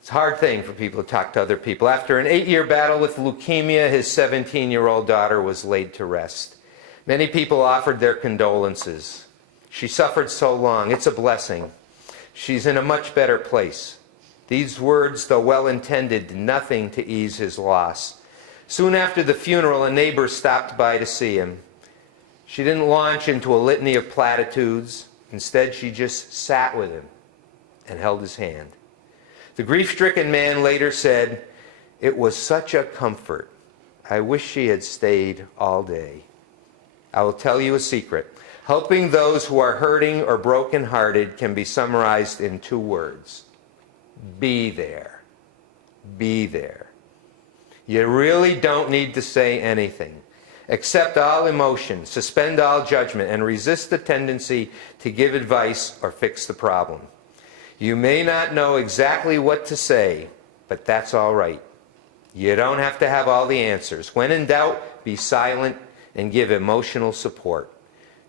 It's a hard thing for people to talk to other people. After an 8-year battle with leukemia, his 17-year-old daughter was laid to rest. Many people offered their condolences. She suffered so long. It's a blessing. She's in a much better place. These words, though well-intended, did nothing to ease his loss. Soon after the funeral, a neighbor stopped by to see him. She didn't launch into a litany of platitudes. Instead, she just sat with him and held his hand. The grief-stricken man later said, "It was such a comfort. I wish she had stayed all day." I will tell you a secret. Helping those who are hurting or broken-hearted can be summarized in 2 words. Be there. Be there. You really don't need to say anything. Accept all emotion, suspend all judgment, and resist the tendency to give advice or fix the problem. You may not know exactly what to say, but that's all right. You don't have to have all the answers. When in doubt, be silent and give emotional support.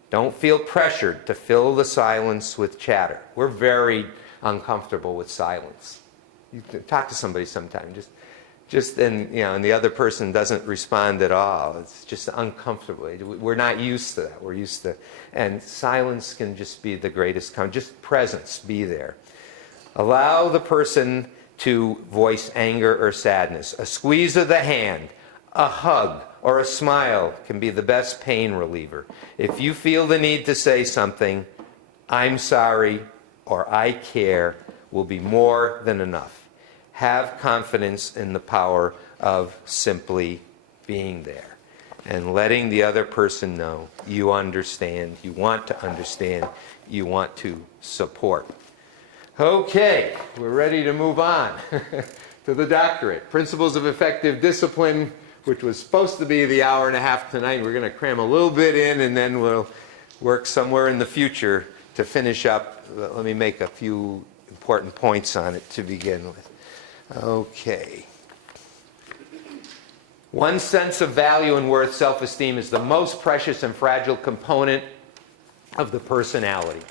Don't feel pressured to fill the silence with chatter. We're very uncomfortable with silence. You can talk to somebody sometime, and the other person doesn't respond at all. It's just uncomfortable. We're not used to that. We're used to, and silence can just be the greatest just presence, be there. Allow the person to voice anger or sadness. A squeeze of the hand, a hug, or a smile can be the best pain reliever. If you feel the need to say something, "I'm sorry," or "I care," will be more than enough. Have confidence in the power of simply being there and letting the other person know you understand, you want to understand, you want to support. Okay, we're ready to move on to the doctorate. Principles of Effective Discipline, which was supposed to be the hour and a half tonight. We're going to cram a little bit in, and then we'll work somewhere in the future to finish up. Let me make a few important points on it to begin with. Okay. One sense of value and worth, self-esteem, is the most precious and fragile component of the personality.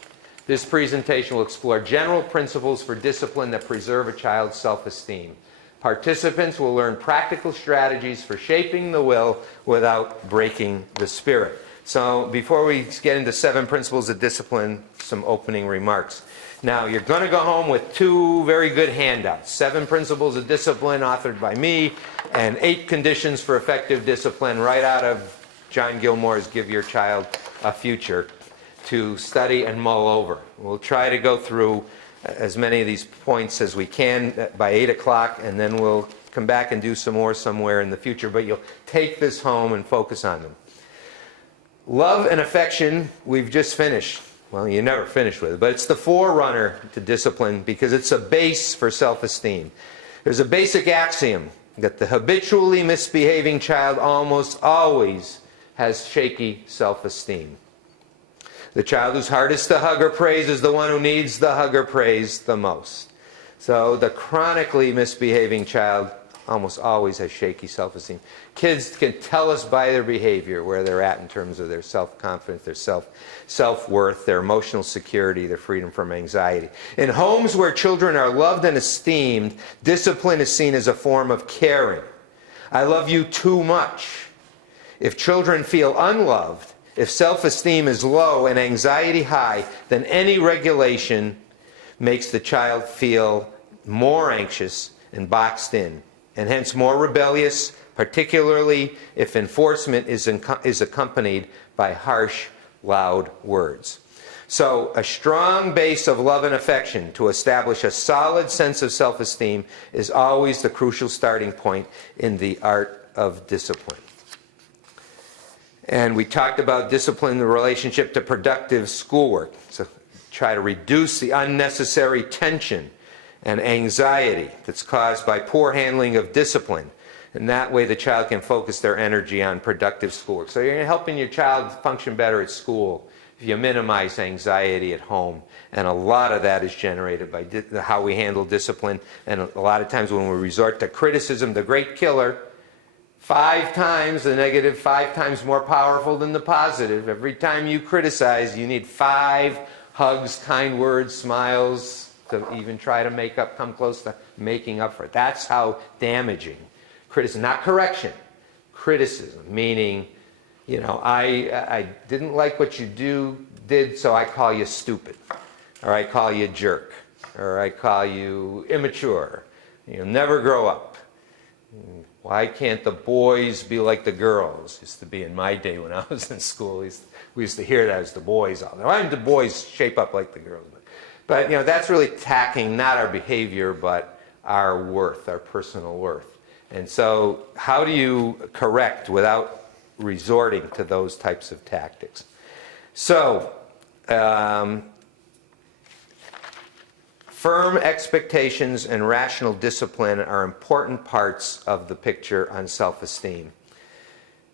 This presentation will explore general principles for discipline that preserve a child's self-esteem. Participants will learn practical strategies for shaping the will without breaking the spirit. So before we get into 7 principles of discipline, some opening remarks. Now, you're going to go home with 2 very good handouts. 7 principles of discipline authored by me, and 8 conditions for effective discipline right out of John Gilmore's Give Your Child a Future, to study and mull over. We'll try to go through as many of these points as we can by 8 o'clock, and then we'll come back and do some more somewhere in the future, but you'll take this home and focus on them. Love and affection, we've just finished. Well, you never finish with it, but it's the forerunner to discipline because it's a base for self-esteem. There's a basic axiom that the habitually misbehaving child almost always has shaky self-esteem. The child who's hardest to hug or praise is the one who needs the hug or praise the most. So the chronically misbehaving child almost always has shaky self-esteem. Kids can tell us by their behavior where they're at in terms of their self-confidence, their self-worth, their emotional security, their freedom from anxiety. In homes where children are loved and esteemed, discipline is seen as a form of caring. I love you too much. If children feel unloved, if self-esteem is low and anxiety high, then any regulation makes the child feel more anxious and boxed in, and hence more rebellious, particularly if enforcement is accompanied by harsh, loud words. So a strong base of love and affection to establish a solid sense of self-esteem is always the crucial starting point in the art of discipline. And we talked about discipline in the relationship to productive schoolwork. So try to reduce the unnecessary tension and anxiety that's caused by poor handling of discipline. And that way the child can focus their energy on productive schoolwork. So you're helping your child function better at school if you minimize anxiety at home. And a lot of that is generated by how we handle discipline. And a lot of times when we resort to criticism, the great killer, 5 times the negative, 5 times more powerful than the positive. Every time you criticize, you need 5 hugs, kind words, smiles, to even try to come close to making up for it. That's how damaging criticism, not correction, criticism, meaning, I didn't like what you did, so I call you stupid, or I call you jerk, or I call you immature. You'll never grow up. Why can't the boys be like the girls? Used to be in my day when I was in school. We used to hear that as the boys all the time. Why didn't the boys shape up like the girls? But that's really attacking not our behavior, but our worth, our personal worth. And so how do you correct without resorting to those types of tactics? So firm expectations and rational discipline are important parts of the picture on self-esteem.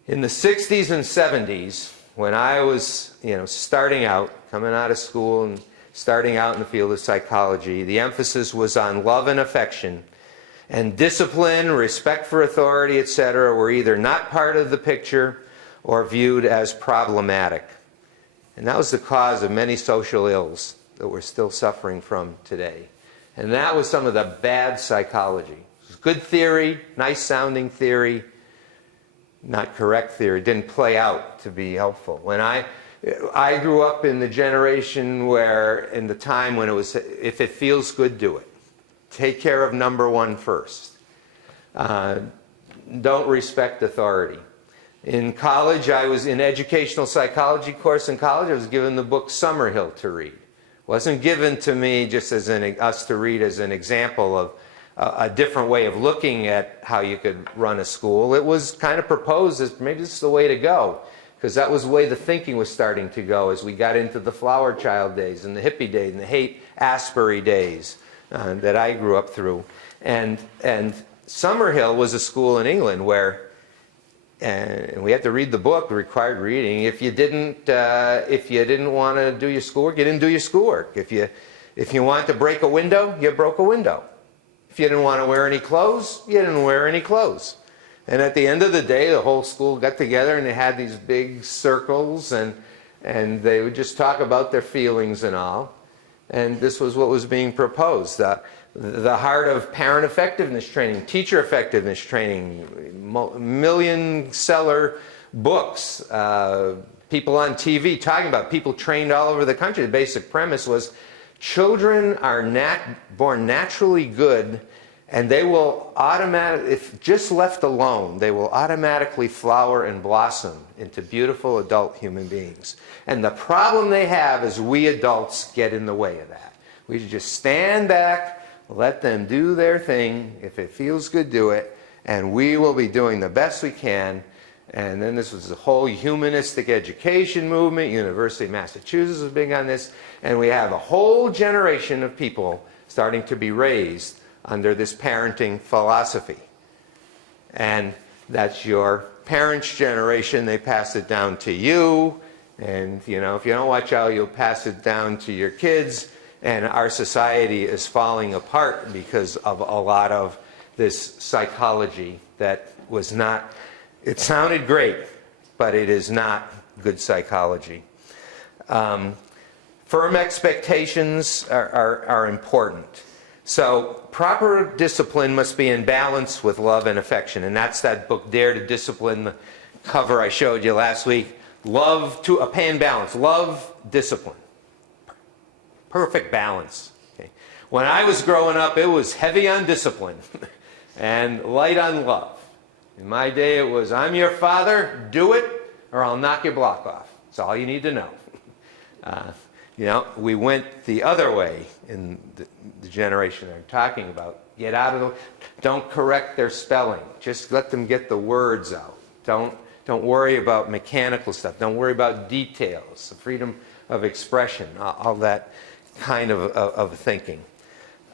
In the 60s and 70s, when I was starting out, coming out of school and starting out in the field of psychology, the emphasis was on love and affection, and discipline, respect for authority, etc., were either not part of the picture or viewed as problematic. And that was the cause of many social ills that we're still suffering from today. And that was some of the bad psychology. It was good theory, nice sounding theory, not correct theory. It didn't play out to be helpful. When I grew up in the generation where, in the time when it was, if it feels good, do it. Take care of number one first. Don't respect authority. In college, I was in educational psychology course in college. I was given the book Summerhill to read. It wasn't given to me just as us to read as an example of a different way of looking at how you could run a school. It was kind of proposed as maybe this is the way to go, because that was the way the thinking was starting to go as we got into the flower child days and the hippie days and the Haight-Ashbury days that I grew up through. And Summerhill was a school in England where, and we had to read the book, required reading. If you didn't want to do your schoolwork, you didn't do your schoolwork. If you wanted to break a window, you broke a window. If you didn't want to wear any clothes, you didn't wear any clothes. And at the end of the day, the whole school got together and they had these big circles and they would just talk about their feelings and all. And this was what was being proposed. The heart of parent effectiveness training, teacher effectiveness training, million-seller books, people on TV talking about people trained all over the country. The basic premise was children are born naturally good, and they will automatically, if just left alone, they will automatically flower and blossom into beautiful adult human beings. And the problem they have is we adults get in the way of that. We should just stand back, let them do their thing. If it feels good, do it. And we will be doing the best we can. And then this was the whole humanistic education movement. University of Massachusetts was big on this. And we have a whole generation of people starting to be raised under this parenting philosophy. And that's your parents' generation. They pass it down to you. And, you know, if you don't watch out, you'll pass it down to your kids. And our society is falling apart because of a lot of this psychology that was not, it sounded great, but it is not good psychology. Firm expectations are important. So proper discipline must be in balance with love and affection. And that's that book, Dare to Discipline, the cover I showed you last week. Love to a pan balance. Love, discipline. Perfect balance. Okay. When I was growing up, it was heavy on discipline and light on love. In my day, it was, I'm your father, do it, or I'll knock your block off. That's all you need to know. You know, we went the other way in the generation I'm talking about. Get out of the, don't correct their spelling. Just let them get the words out. Don't worry about mechanical stuff. Don't worry about details, the freedom of expression, all that kind of thinking.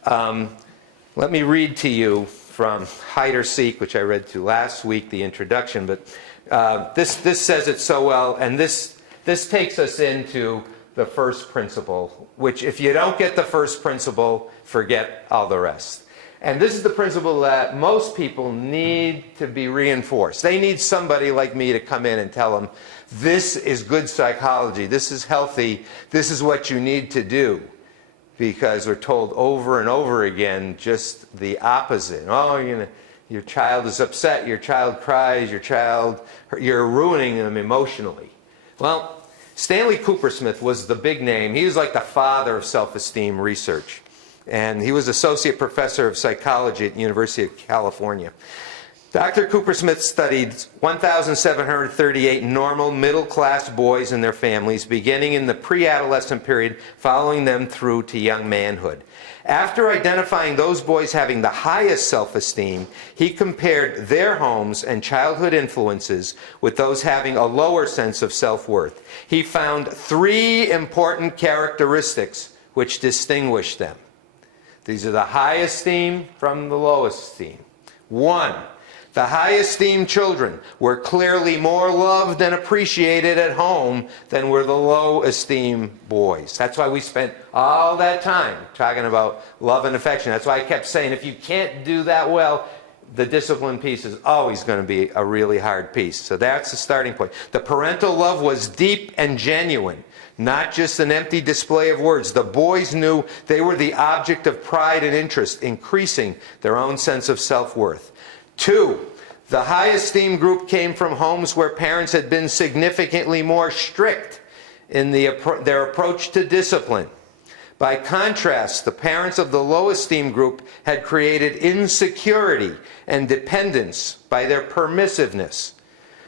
Let me read to you from Hide or Seek, which I read to last week, the introduction, but this says it so well, and this takes us into the first principle, which if you don't get the first principle, forget all the rest. And this is the principle that most people need to be reinforced. They need somebody like me to come in and tell them, this is good psychology, this is healthy, this is what you need to do. Because we're told over and over again just the opposite. Oh, you know, your child is upset, your child cries, you're ruining them emotionally. Well, Stanley Coopersmith was the big name. He was like the father of self-esteem research. And he was associate professor of psychology at the University of California. Dr. Coopersmith studied 1,738 normal middle-class boys and their families, beginning in the pre-adolescent period, following them through to young manhood. After identifying those boys having the highest self-esteem, he compared their homes and childhood influences with those having a lower sense of self-worth. He found 3 important characteristics which distinguished them. These are the high esteem from the low esteem. 1, the high-esteem children were clearly more loved and appreciated at home than were the low-esteem boys. That's why we spent all that time talking about love and affection. That's why I kept saying, if you can't do that well, the discipline piece is always going to be a really hard piece. So that's the starting point. The parental love was deep and genuine, not just an empty display of words. The boys knew they were the object of pride and interest, increasing their own sense of self-worth. 2, the high esteem group came from homes where parents had been significantly more strict in their approach to discipline. By contrast, the parents of the low esteem group had created insecurity and dependence by their permissiveness.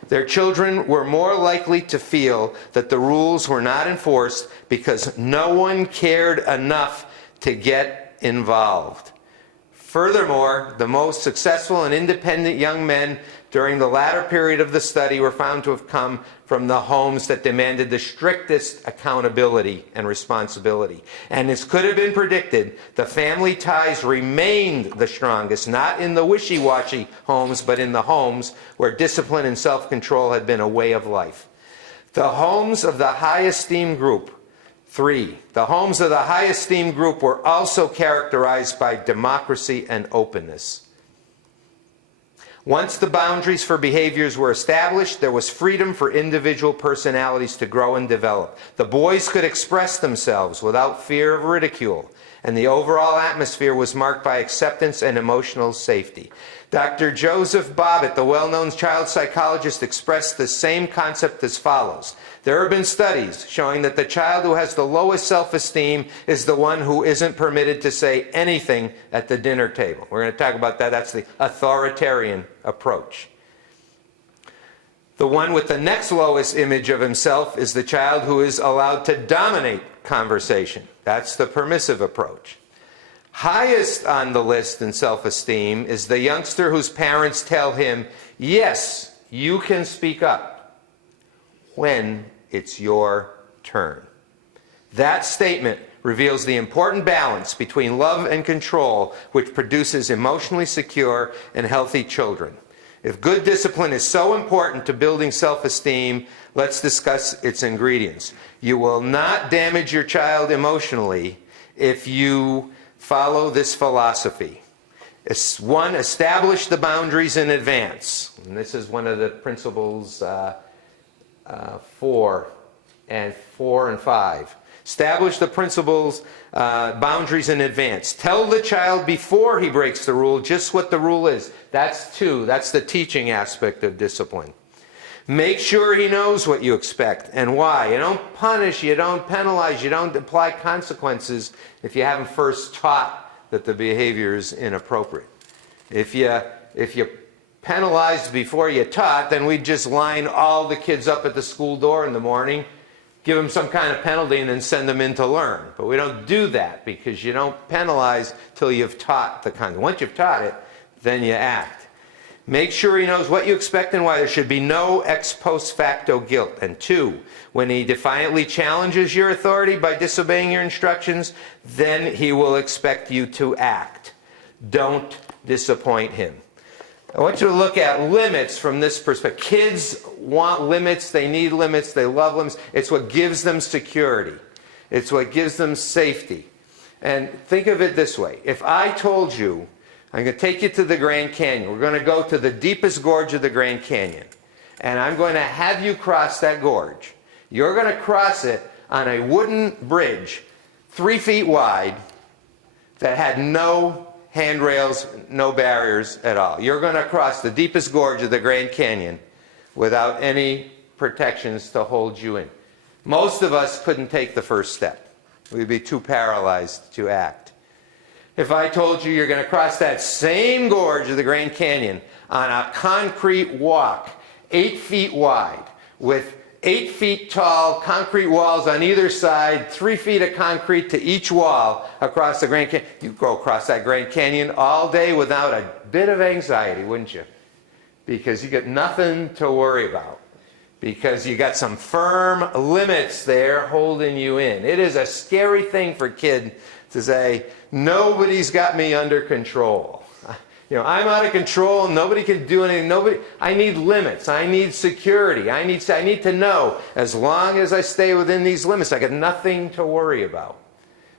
Their children were more likely to feel that the rules were not enforced because no one cared enough to get involved. Furthermore, the most successful and independent young men during the latter period of the study were found to have come from the homes that demanded the strictest accountability and responsibility. And as could have been predicted, the family ties remained the strongest, not in the wishy-washy homes, but in the homes where discipline and self-control had been a way of life. The homes of the high esteem group 3, the homes of the high esteem group were also characterized by democracy and openness. Once the boundaries for behaviors were established, there was freedom for individual personalities to grow and develop. The boys could express themselves without fear of ridicule, and the overall atmosphere was marked by acceptance and emotional safety. Dr. Joseph Bobbitt, the well-known child psychologist, expressed the same concept as follows. There have been studies showing that the child who has the lowest self-esteem is the one who isn't permitted to say anything at the dinner table. We're going to talk about that. That's the authoritarian approach. The one with the next lowest image of himself is the child who is allowed to dominate conversation. That's the permissive approach. Highest on the list in self-esteem is the youngster whose parents tell him, yes, you can speak up when it's your turn. That statement reveals the important balance between love and control, which produces emotionally secure and healthy children. If good discipline is so important to building self-esteem, let's discuss its ingredients. You will not damage your child emotionally if you follow this philosophy. One, establish the boundaries in advance. And this is one of the principles 4 and 5. Establish the principles, boundaries in advance. Tell the child before he breaks the rule just what the rule is. That's 2. That's the teaching aspect of discipline. Make sure he knows what you expect and why. You don't punish, you don't penalize, you don't apply consequences if you haven't first taught that the behavior is inappropriate. If you penalized before you taught, then we'd just line all the kids up at the school door in the morning, give them some kind of penalty, and then send them in to learn. But we don't do that because you don't penalize till you've taught the content. Once you've taught it, then you act. Make sure he knows what you expect and why. There should be no ex post facto guilt. And 2, when he defiantly challenges your authority by disobeying your instructions, then he will expect you to act. Don't disappoint him. I want you to look at limits from this perspective. Kids want limits, they need limits, they love limits. It's what gives them security. It's what gives them safety. And think of it this way. If I told you, I'm going to take you to the Grand Canyon. We're going to go to the deepest gorge of the Grand Canyon. And I'm going to have you cross that gorge. You're going to cross it on a wooden bridge 3 feet wide that had no handrails, no barriers at all. You're going to cross the deepest gorge of the Grand Canyon without any protections to hold you in. Most of us couldn't take the first step. We'd be too paralyzed to act. If I told you you're going to cross that same gorge of the Grand Canyon on a concrete walk, 8 feet wide, with 8 feet tall concrete walls on either side, 3 feet of concrete to each wall across the Grand Canyon, you'd go across that Grand Canyon all day without a bit of anxiety, wouldn't you? Because you got nothing to worry about. Because you got some firm limits there holding you in. It is a scary thing for a kid to say, nobody's got me under control. You know, I'm out of control, nobody can do anything, I need limits, I need security, I need to know, as long as I stay within these limits, I got nothing to worry about.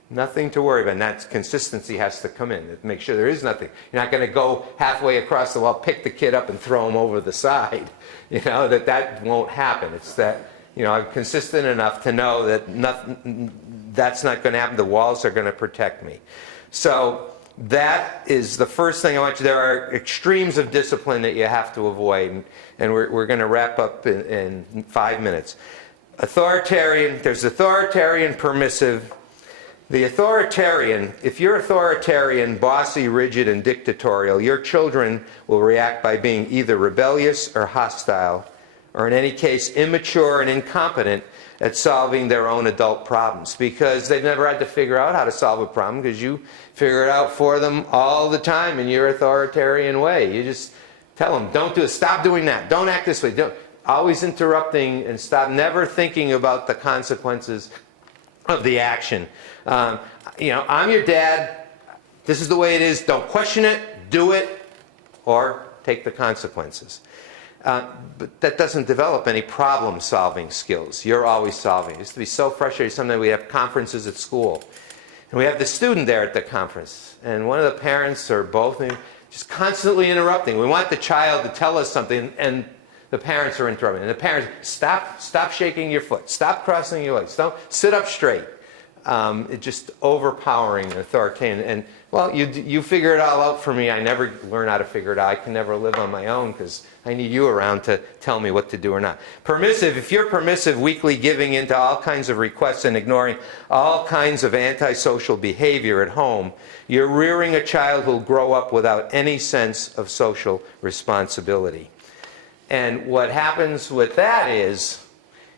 Nothing to worry about, and that consistency has to come in, make sure there is nothing. You're not going to go halfway across the wall, pick the kid up and throw him over the side. You know, that won't happen. It's that, you know, I'm consistent enough to know that nothing, that's not going to happen. The walls are going to protect me. So that is the first thing I want you. There are extremes of discipline that you have to avoid, and we're going to wrap up in 5 minutes. Authoritarian, there's authoritarian, permissive. The authoritarian, if you're authoritarian, bossy, rigid, and dictatorial, your children will react by being either rebellious or hostile, or in any case, immature and incompetent at solving their own adult problems, because they've never had to figure out how to solve a problem, because you figure it out for them all the time in your authoritarian way. You just tell them, don't do it, stop doing that, don't act this way, don't. Always interrupting and stop, never thinking about the consequences of the action. You know, I'm your dad, this is the way it is, don't question it, do it, or take the consequences. But that doesn't develop any problem-solving skills. You're always solving. It used to be so frustrating. Sometimes we have conferences at school, and we have the student there at the conference, and one of the parents or both just constantly interrupting. We want the child to tell us something, and the parents are interrupting. And the parents, stop shaking your foot, stop crossing your legs, don't sit up straight. It's just overpowering and authoritarian. And well, you figure it all out for me. I never learn how to figure it out. I can never live on my own because I need you around to tell me what to do or not. Permissive, if you're permissive, weakly giving in to all kinds of requests and ignoring all kinds of antisocial behavior at home, you're rearing a child who'll grow up without any sense of social responsibility. And what happens with that is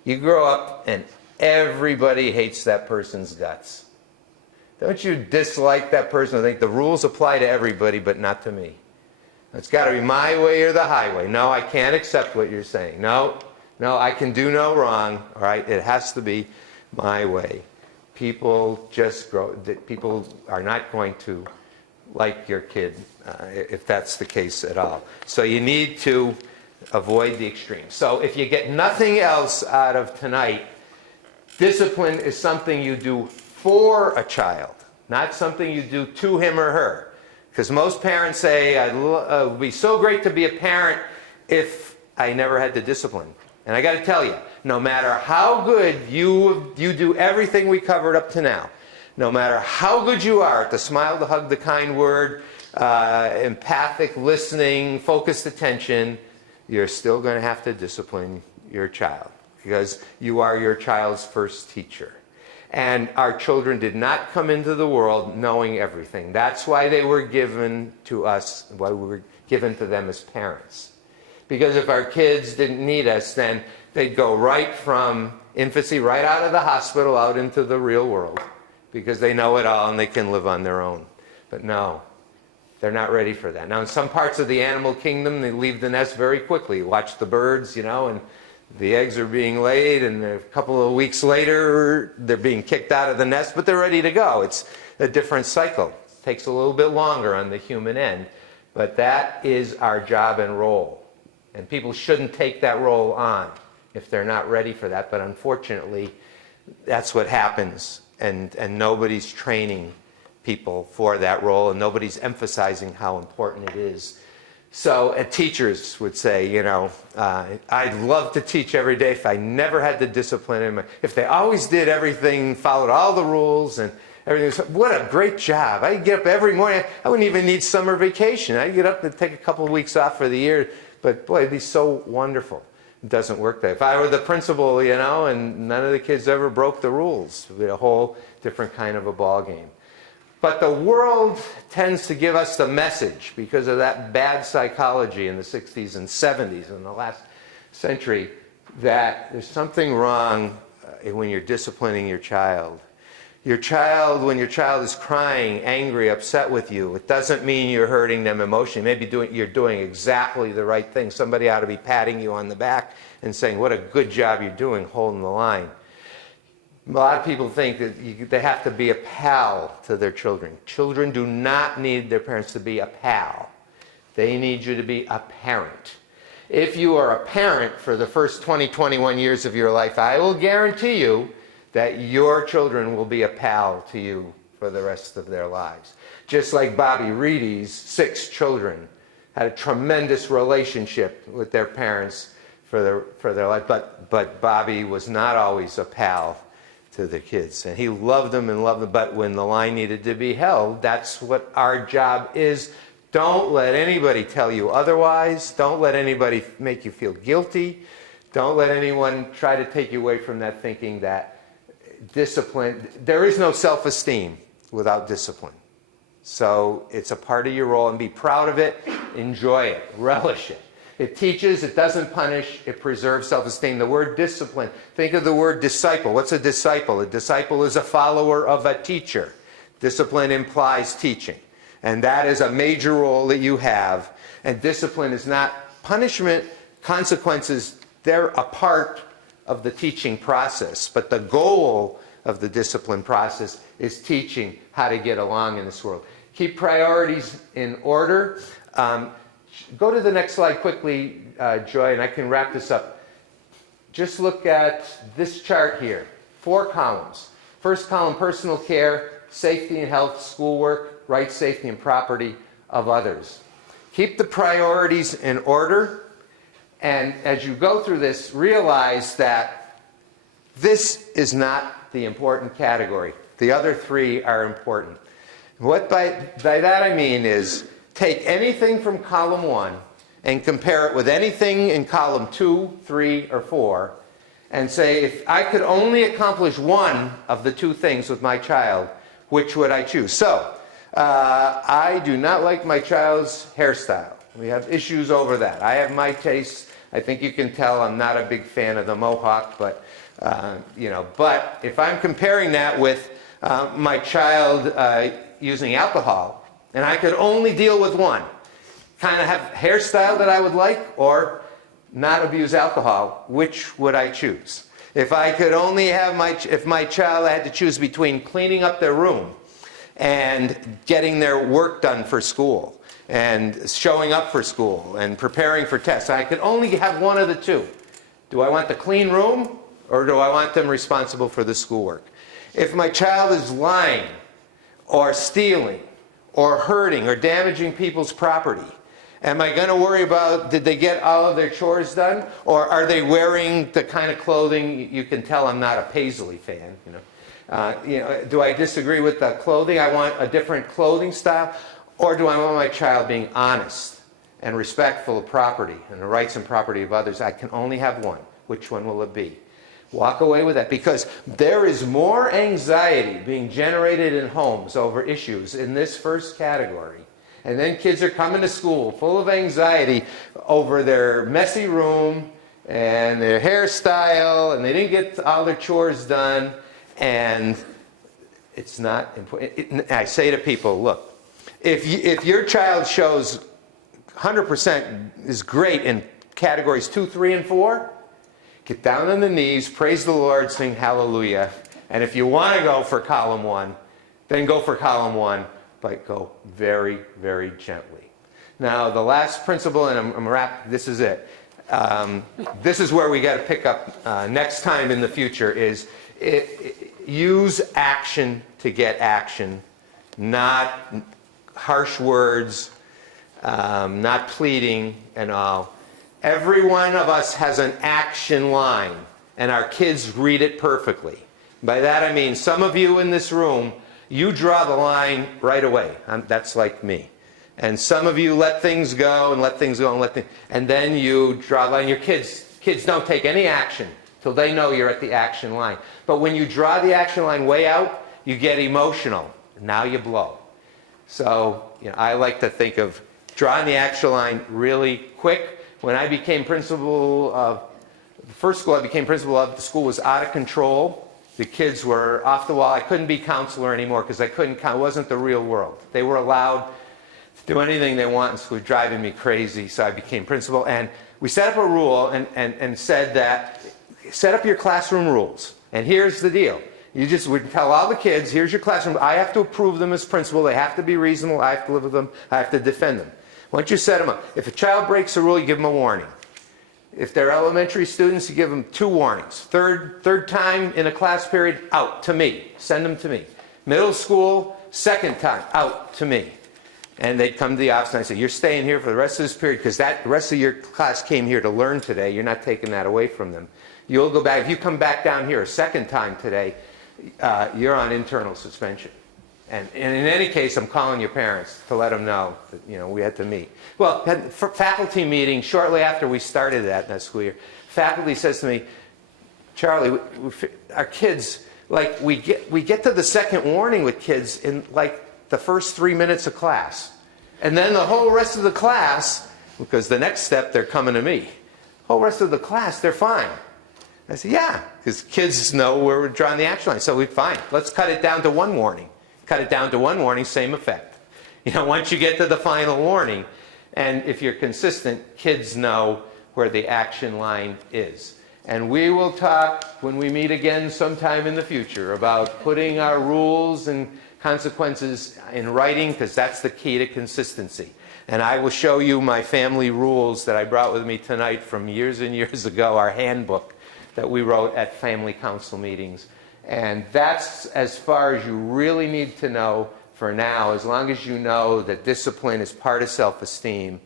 you grow up and everybody hates that person's guts. Don't you dislike that person? I think the rules apply to everybody, but not to me. It's got to be my way or the highway. No, I can't accept what you're saying. No, I can do no wrong. All right, it has to be my way. People just grow. People are not going to like your kid if that's the case at all. So you need to avoid the extremes. So if you get nothing else out of tonight, discipline is something you do for a child, not something you do to him or her. Because most parents say, it would be so great to be a parent if I never had to discipline. And I got to tell you, no matter how good you do everything we covered up to now, no matter how good you are at the smile, the hug, the kind word, empathic listening, focused attention, you're still going to have to discipline your child because you are your child's first teacher. And our children did not come into the world knowing everything. That's why they were given to us, why we were given to them as parents. Because if our kids didn't need us, then they'd go right from infancy, right out of the hospital, out into the real world. Because they know it all and they can live on their own. But no, they're not ready for that. Now, in some parts of the animal kingdom, they leave the nest very quickly. Watch the birds, and the eggs are being laid, and a couple of weeks later, they're being kicked out of the nest, but they're ready to go. It's a different cycle. It takes a little bit longer on the human end, but that is our job and role. And people shouldn't take that role on if they're not ready for that, but unfortunately, that's what happens, and nobody's training people for that role, and nobody's emphasizing how important it is. So teachers would say, I'd love to teach every day if I never had to discipline them. If they always did everything, followed all the rules and everything. What a great job. I'd get up every morning. I wouldn't even need summer vacation. I'd get up and take a couple of weeks off for the year. But boy, it'd be so wonderful. It doesn't work that way. If I were the principal, and none of the kids ever broke the rules, it would be a whole different kind of a ball game. But the world tends to give us the message because of that bad psychology in the 60s and 70s in the last century that there's something wrong when you're disciplining your child. When your child is crying, angry, upset with you, it doesn't mean you're hurting them emotionally. Maybe you're doing exactly the right thing. Somebody ought to be patting you on the back and saying, what a good job you're doing holding the line. A lot of people think that they have to be a pal to their children. Children do not need their parents to be a pal. They need you to be a parent. If you are a parent for the first 20, 21 years of your life, I will guarantee you that your children will be a pal to you for the rest of their lives. Just like Bobby Reedy's 6 children had a tremendous relationship with their parents for their life, but Bobby was not always a pal to the kids. And he loved them, but when the line needed to be held, that's what our job is. Don't let anybody tell you otherwise. Don't let anybody make you feel guilty. Don't let anyone try to take you away from that thinking that discipline, there is no self-esteem without discipline. So it's a part of your role, and be proud of it, enjoy it, relish it. It teaches, it doesn't punish, it preserves self-esteem. The word discipline, think of the word disciple. What's a disciple? A disciple is a follower of a teacher. Discipline implies teaching. And that is a major role that you have. And discipline is not punishment. Consequences, they're a part of the teaching process. But the goal of the discipline process is teaching how to get along in this world. Keep priorities in order. Go to the next slide quickly, Joy, and I can wrap this up. Just look at this chart here. 4 columns. First column, personal care, safety and health, schoolwork, rights, safety, and property of others. Keep the priorities in order, and as you go through this, realize that this is not the important category. The other 3 are important. What by that I mean is, take anything from column 1 and compare it with anything in column 2, 3, or 4, and say, if I could only accomplish one of the 2 things with my child, which would I choose? So, I do not like my child's hairstyle. We have issues over that. I have my tastes. I think you can tell I'm not a big fan of the mohawk, but but if I'm comparing that with my child using alcohol, and I could only deal with one, kind of have hairstyle that I would like, or not abuse alcohol, which would I choose? If I could only have if my child had to choose between cleaning up their room and getting their work done for school, and showing up for school and preparing for tests. I could only have one of the two. Do I want the clean room, or do I want them responsible for the schoolwork? If my child is lying or stealing or hurting or damaging people's property, am I going to worry about, did they get all of their chores done? Or are they wearing the kind of clothing, you can tell I'm not a Paisley fan, do I disagree with the clothing? I want a different clothing style. Or do I want my child being honest and respectful of property and the rights and property of others? I can only have one. Which one will it be? Walk away with that, because there is more anxiety being generated in homes over issues in this first category. And then kids are coming to school full of anxiety over their messy room and their hairstyle, and they didn't get all their chores done, and it's not important. I say to people, look, if your child shows 100% is great in categories 2, 3, and 4, get down on the knees, praise the Lord, sing hallelujah. And if you want to go for column 1, then go for column 1, but go very, very gently. Now, the last principle, and I'm wrapped, this is it. This is where we got to pick up next time in the future, is use action to get action, not harsh words, not pleading and all. Every one of us has an action line, and our kids read it perfectly. By that I mean, some of you in this room, you draw the line right away. That's like me. And some of you let things go and let things go and then you draw the line. Your kids don't take any action till they know you're at the action line. But when you draw the action line way out, you get emotional. Now you blow. So, I like to think of drawing the action line really quick. When I became principal of the first school I became principal of, the school was out of control. The kids were off the wall. I couldn't be counselor anymore because it wasn't the real world. They were allowed to do anything they want in school, driving me crazy. So I became principal, and we set up a rule and said that, set up your classroom rules. And here's the deal. You just would tell all the kids, here's your classroom. I have to approve them as principal. They have to be reasonable. I have to live with them. I have to defend them. Once you set them up, if a child breaks a rule, you give them a warning. If they're elementary students, you give them 2 warnings. Third time in a class period, out to me. Send them to me. Middle school, second time, out to me. And they'd come to the office and I'd say, you're staying here for the rest of this period because the rest of your class came here to learn today. You're not taking that away from them. You'll go back. If you come back down here a second time today, you're on internal suspension. And in any case, I'm calling your parents to let them know that, we had to meet. Well, had a faculty meeting shortly after we started that school year. Faculty says to me, Charlie, our kids, we get to the second warning with kids in the first 3 minutes of class. And then the whole rest of the class, because the next step, they're coming to me. The whole rest of the class, they're fine. I said, yeah, because kids know where we're drawing the action line. So we're fine. Let's cut it down to 1 warning. Cut it down to 1 warning, same effect. Once you get to the final warning, and if you're consistent, kids know where the action line is. And we will talk when we meet again sometime in the future about putting our rules and consequences in writing, because that's the key to consistency. And I will show you my family rules that I brought with me tonight from years and years ago, our handbook that we wrote at family council meetings. And that's as far as you really need to know for now, as long as you know that discipline is part of self-esteem,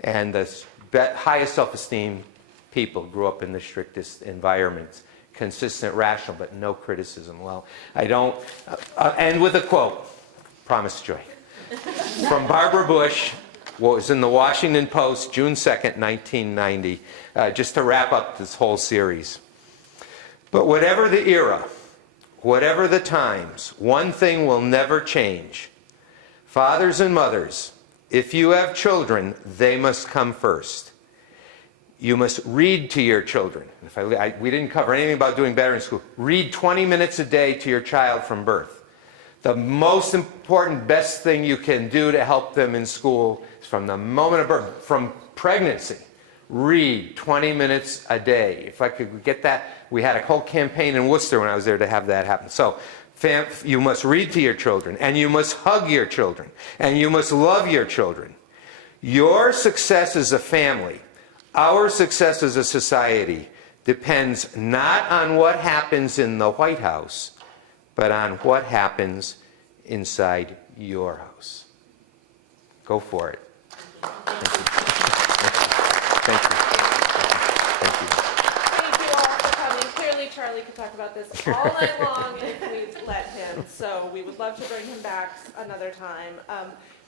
and the highest self-esteem people grew up in the strictest environments. Consistent, rational, but no criticism. Well, I don't end with a quote. Promise, Joy. From Barbara Bush, what was in the Washington Post, June 2nd, 1990, just to wrap up this whole series. But whatever the era, whatever the times, one thing will never change. Fathers and mothers, if you have children, they must come first. You must read to your children. We didn't cover anything about doing better in school. Read 20 minutes a day to your child from birth. The most important, best thing you can do to help them in school is from the moment of birth, from pregnancy. Read 20 minutes a day. If I could get that, we had a whole campaign in Worcester when I was there to have that happen. So, you must read to your children, and you must hug your children, and you must love your children. Your success as a family, our success as a society, depends not on what happens in the White House, but on what happens inside your house. Go for it. Thank you. Thank you. Thank you. Thank you all for coming. Clearly, Charlie could talk about this all night long if we'd let him, so we would love to bring him back another time.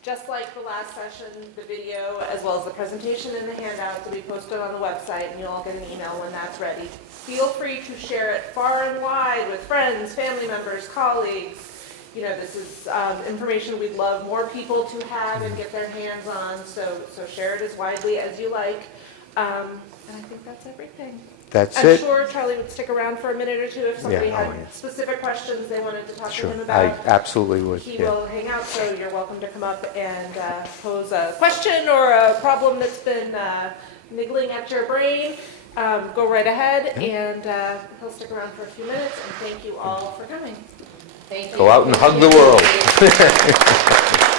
Just like the last session, the video, as well as the presentation and the handouts will be posted on the website, and you'll all get an email when that's ready. Feel free to share it far and wide with friends, family members, colleagues. You know, this is information we'd love more people to have and get their hands on, so share it as widely as you like. And I think that's everything. That's it. I'm sure Charlie would stick around for a minute or two if somebody Yeah, had specific questions they wanted to talk Sure, to him I about. absolutely would. He Yeah. will hang out, so you're welcome to come up and pose a question or a problem that's been niggling at your brain. Go right ahead, and he'll stick around for a few minutes, and thank you all for coming. Thank you. Go out and hug the world.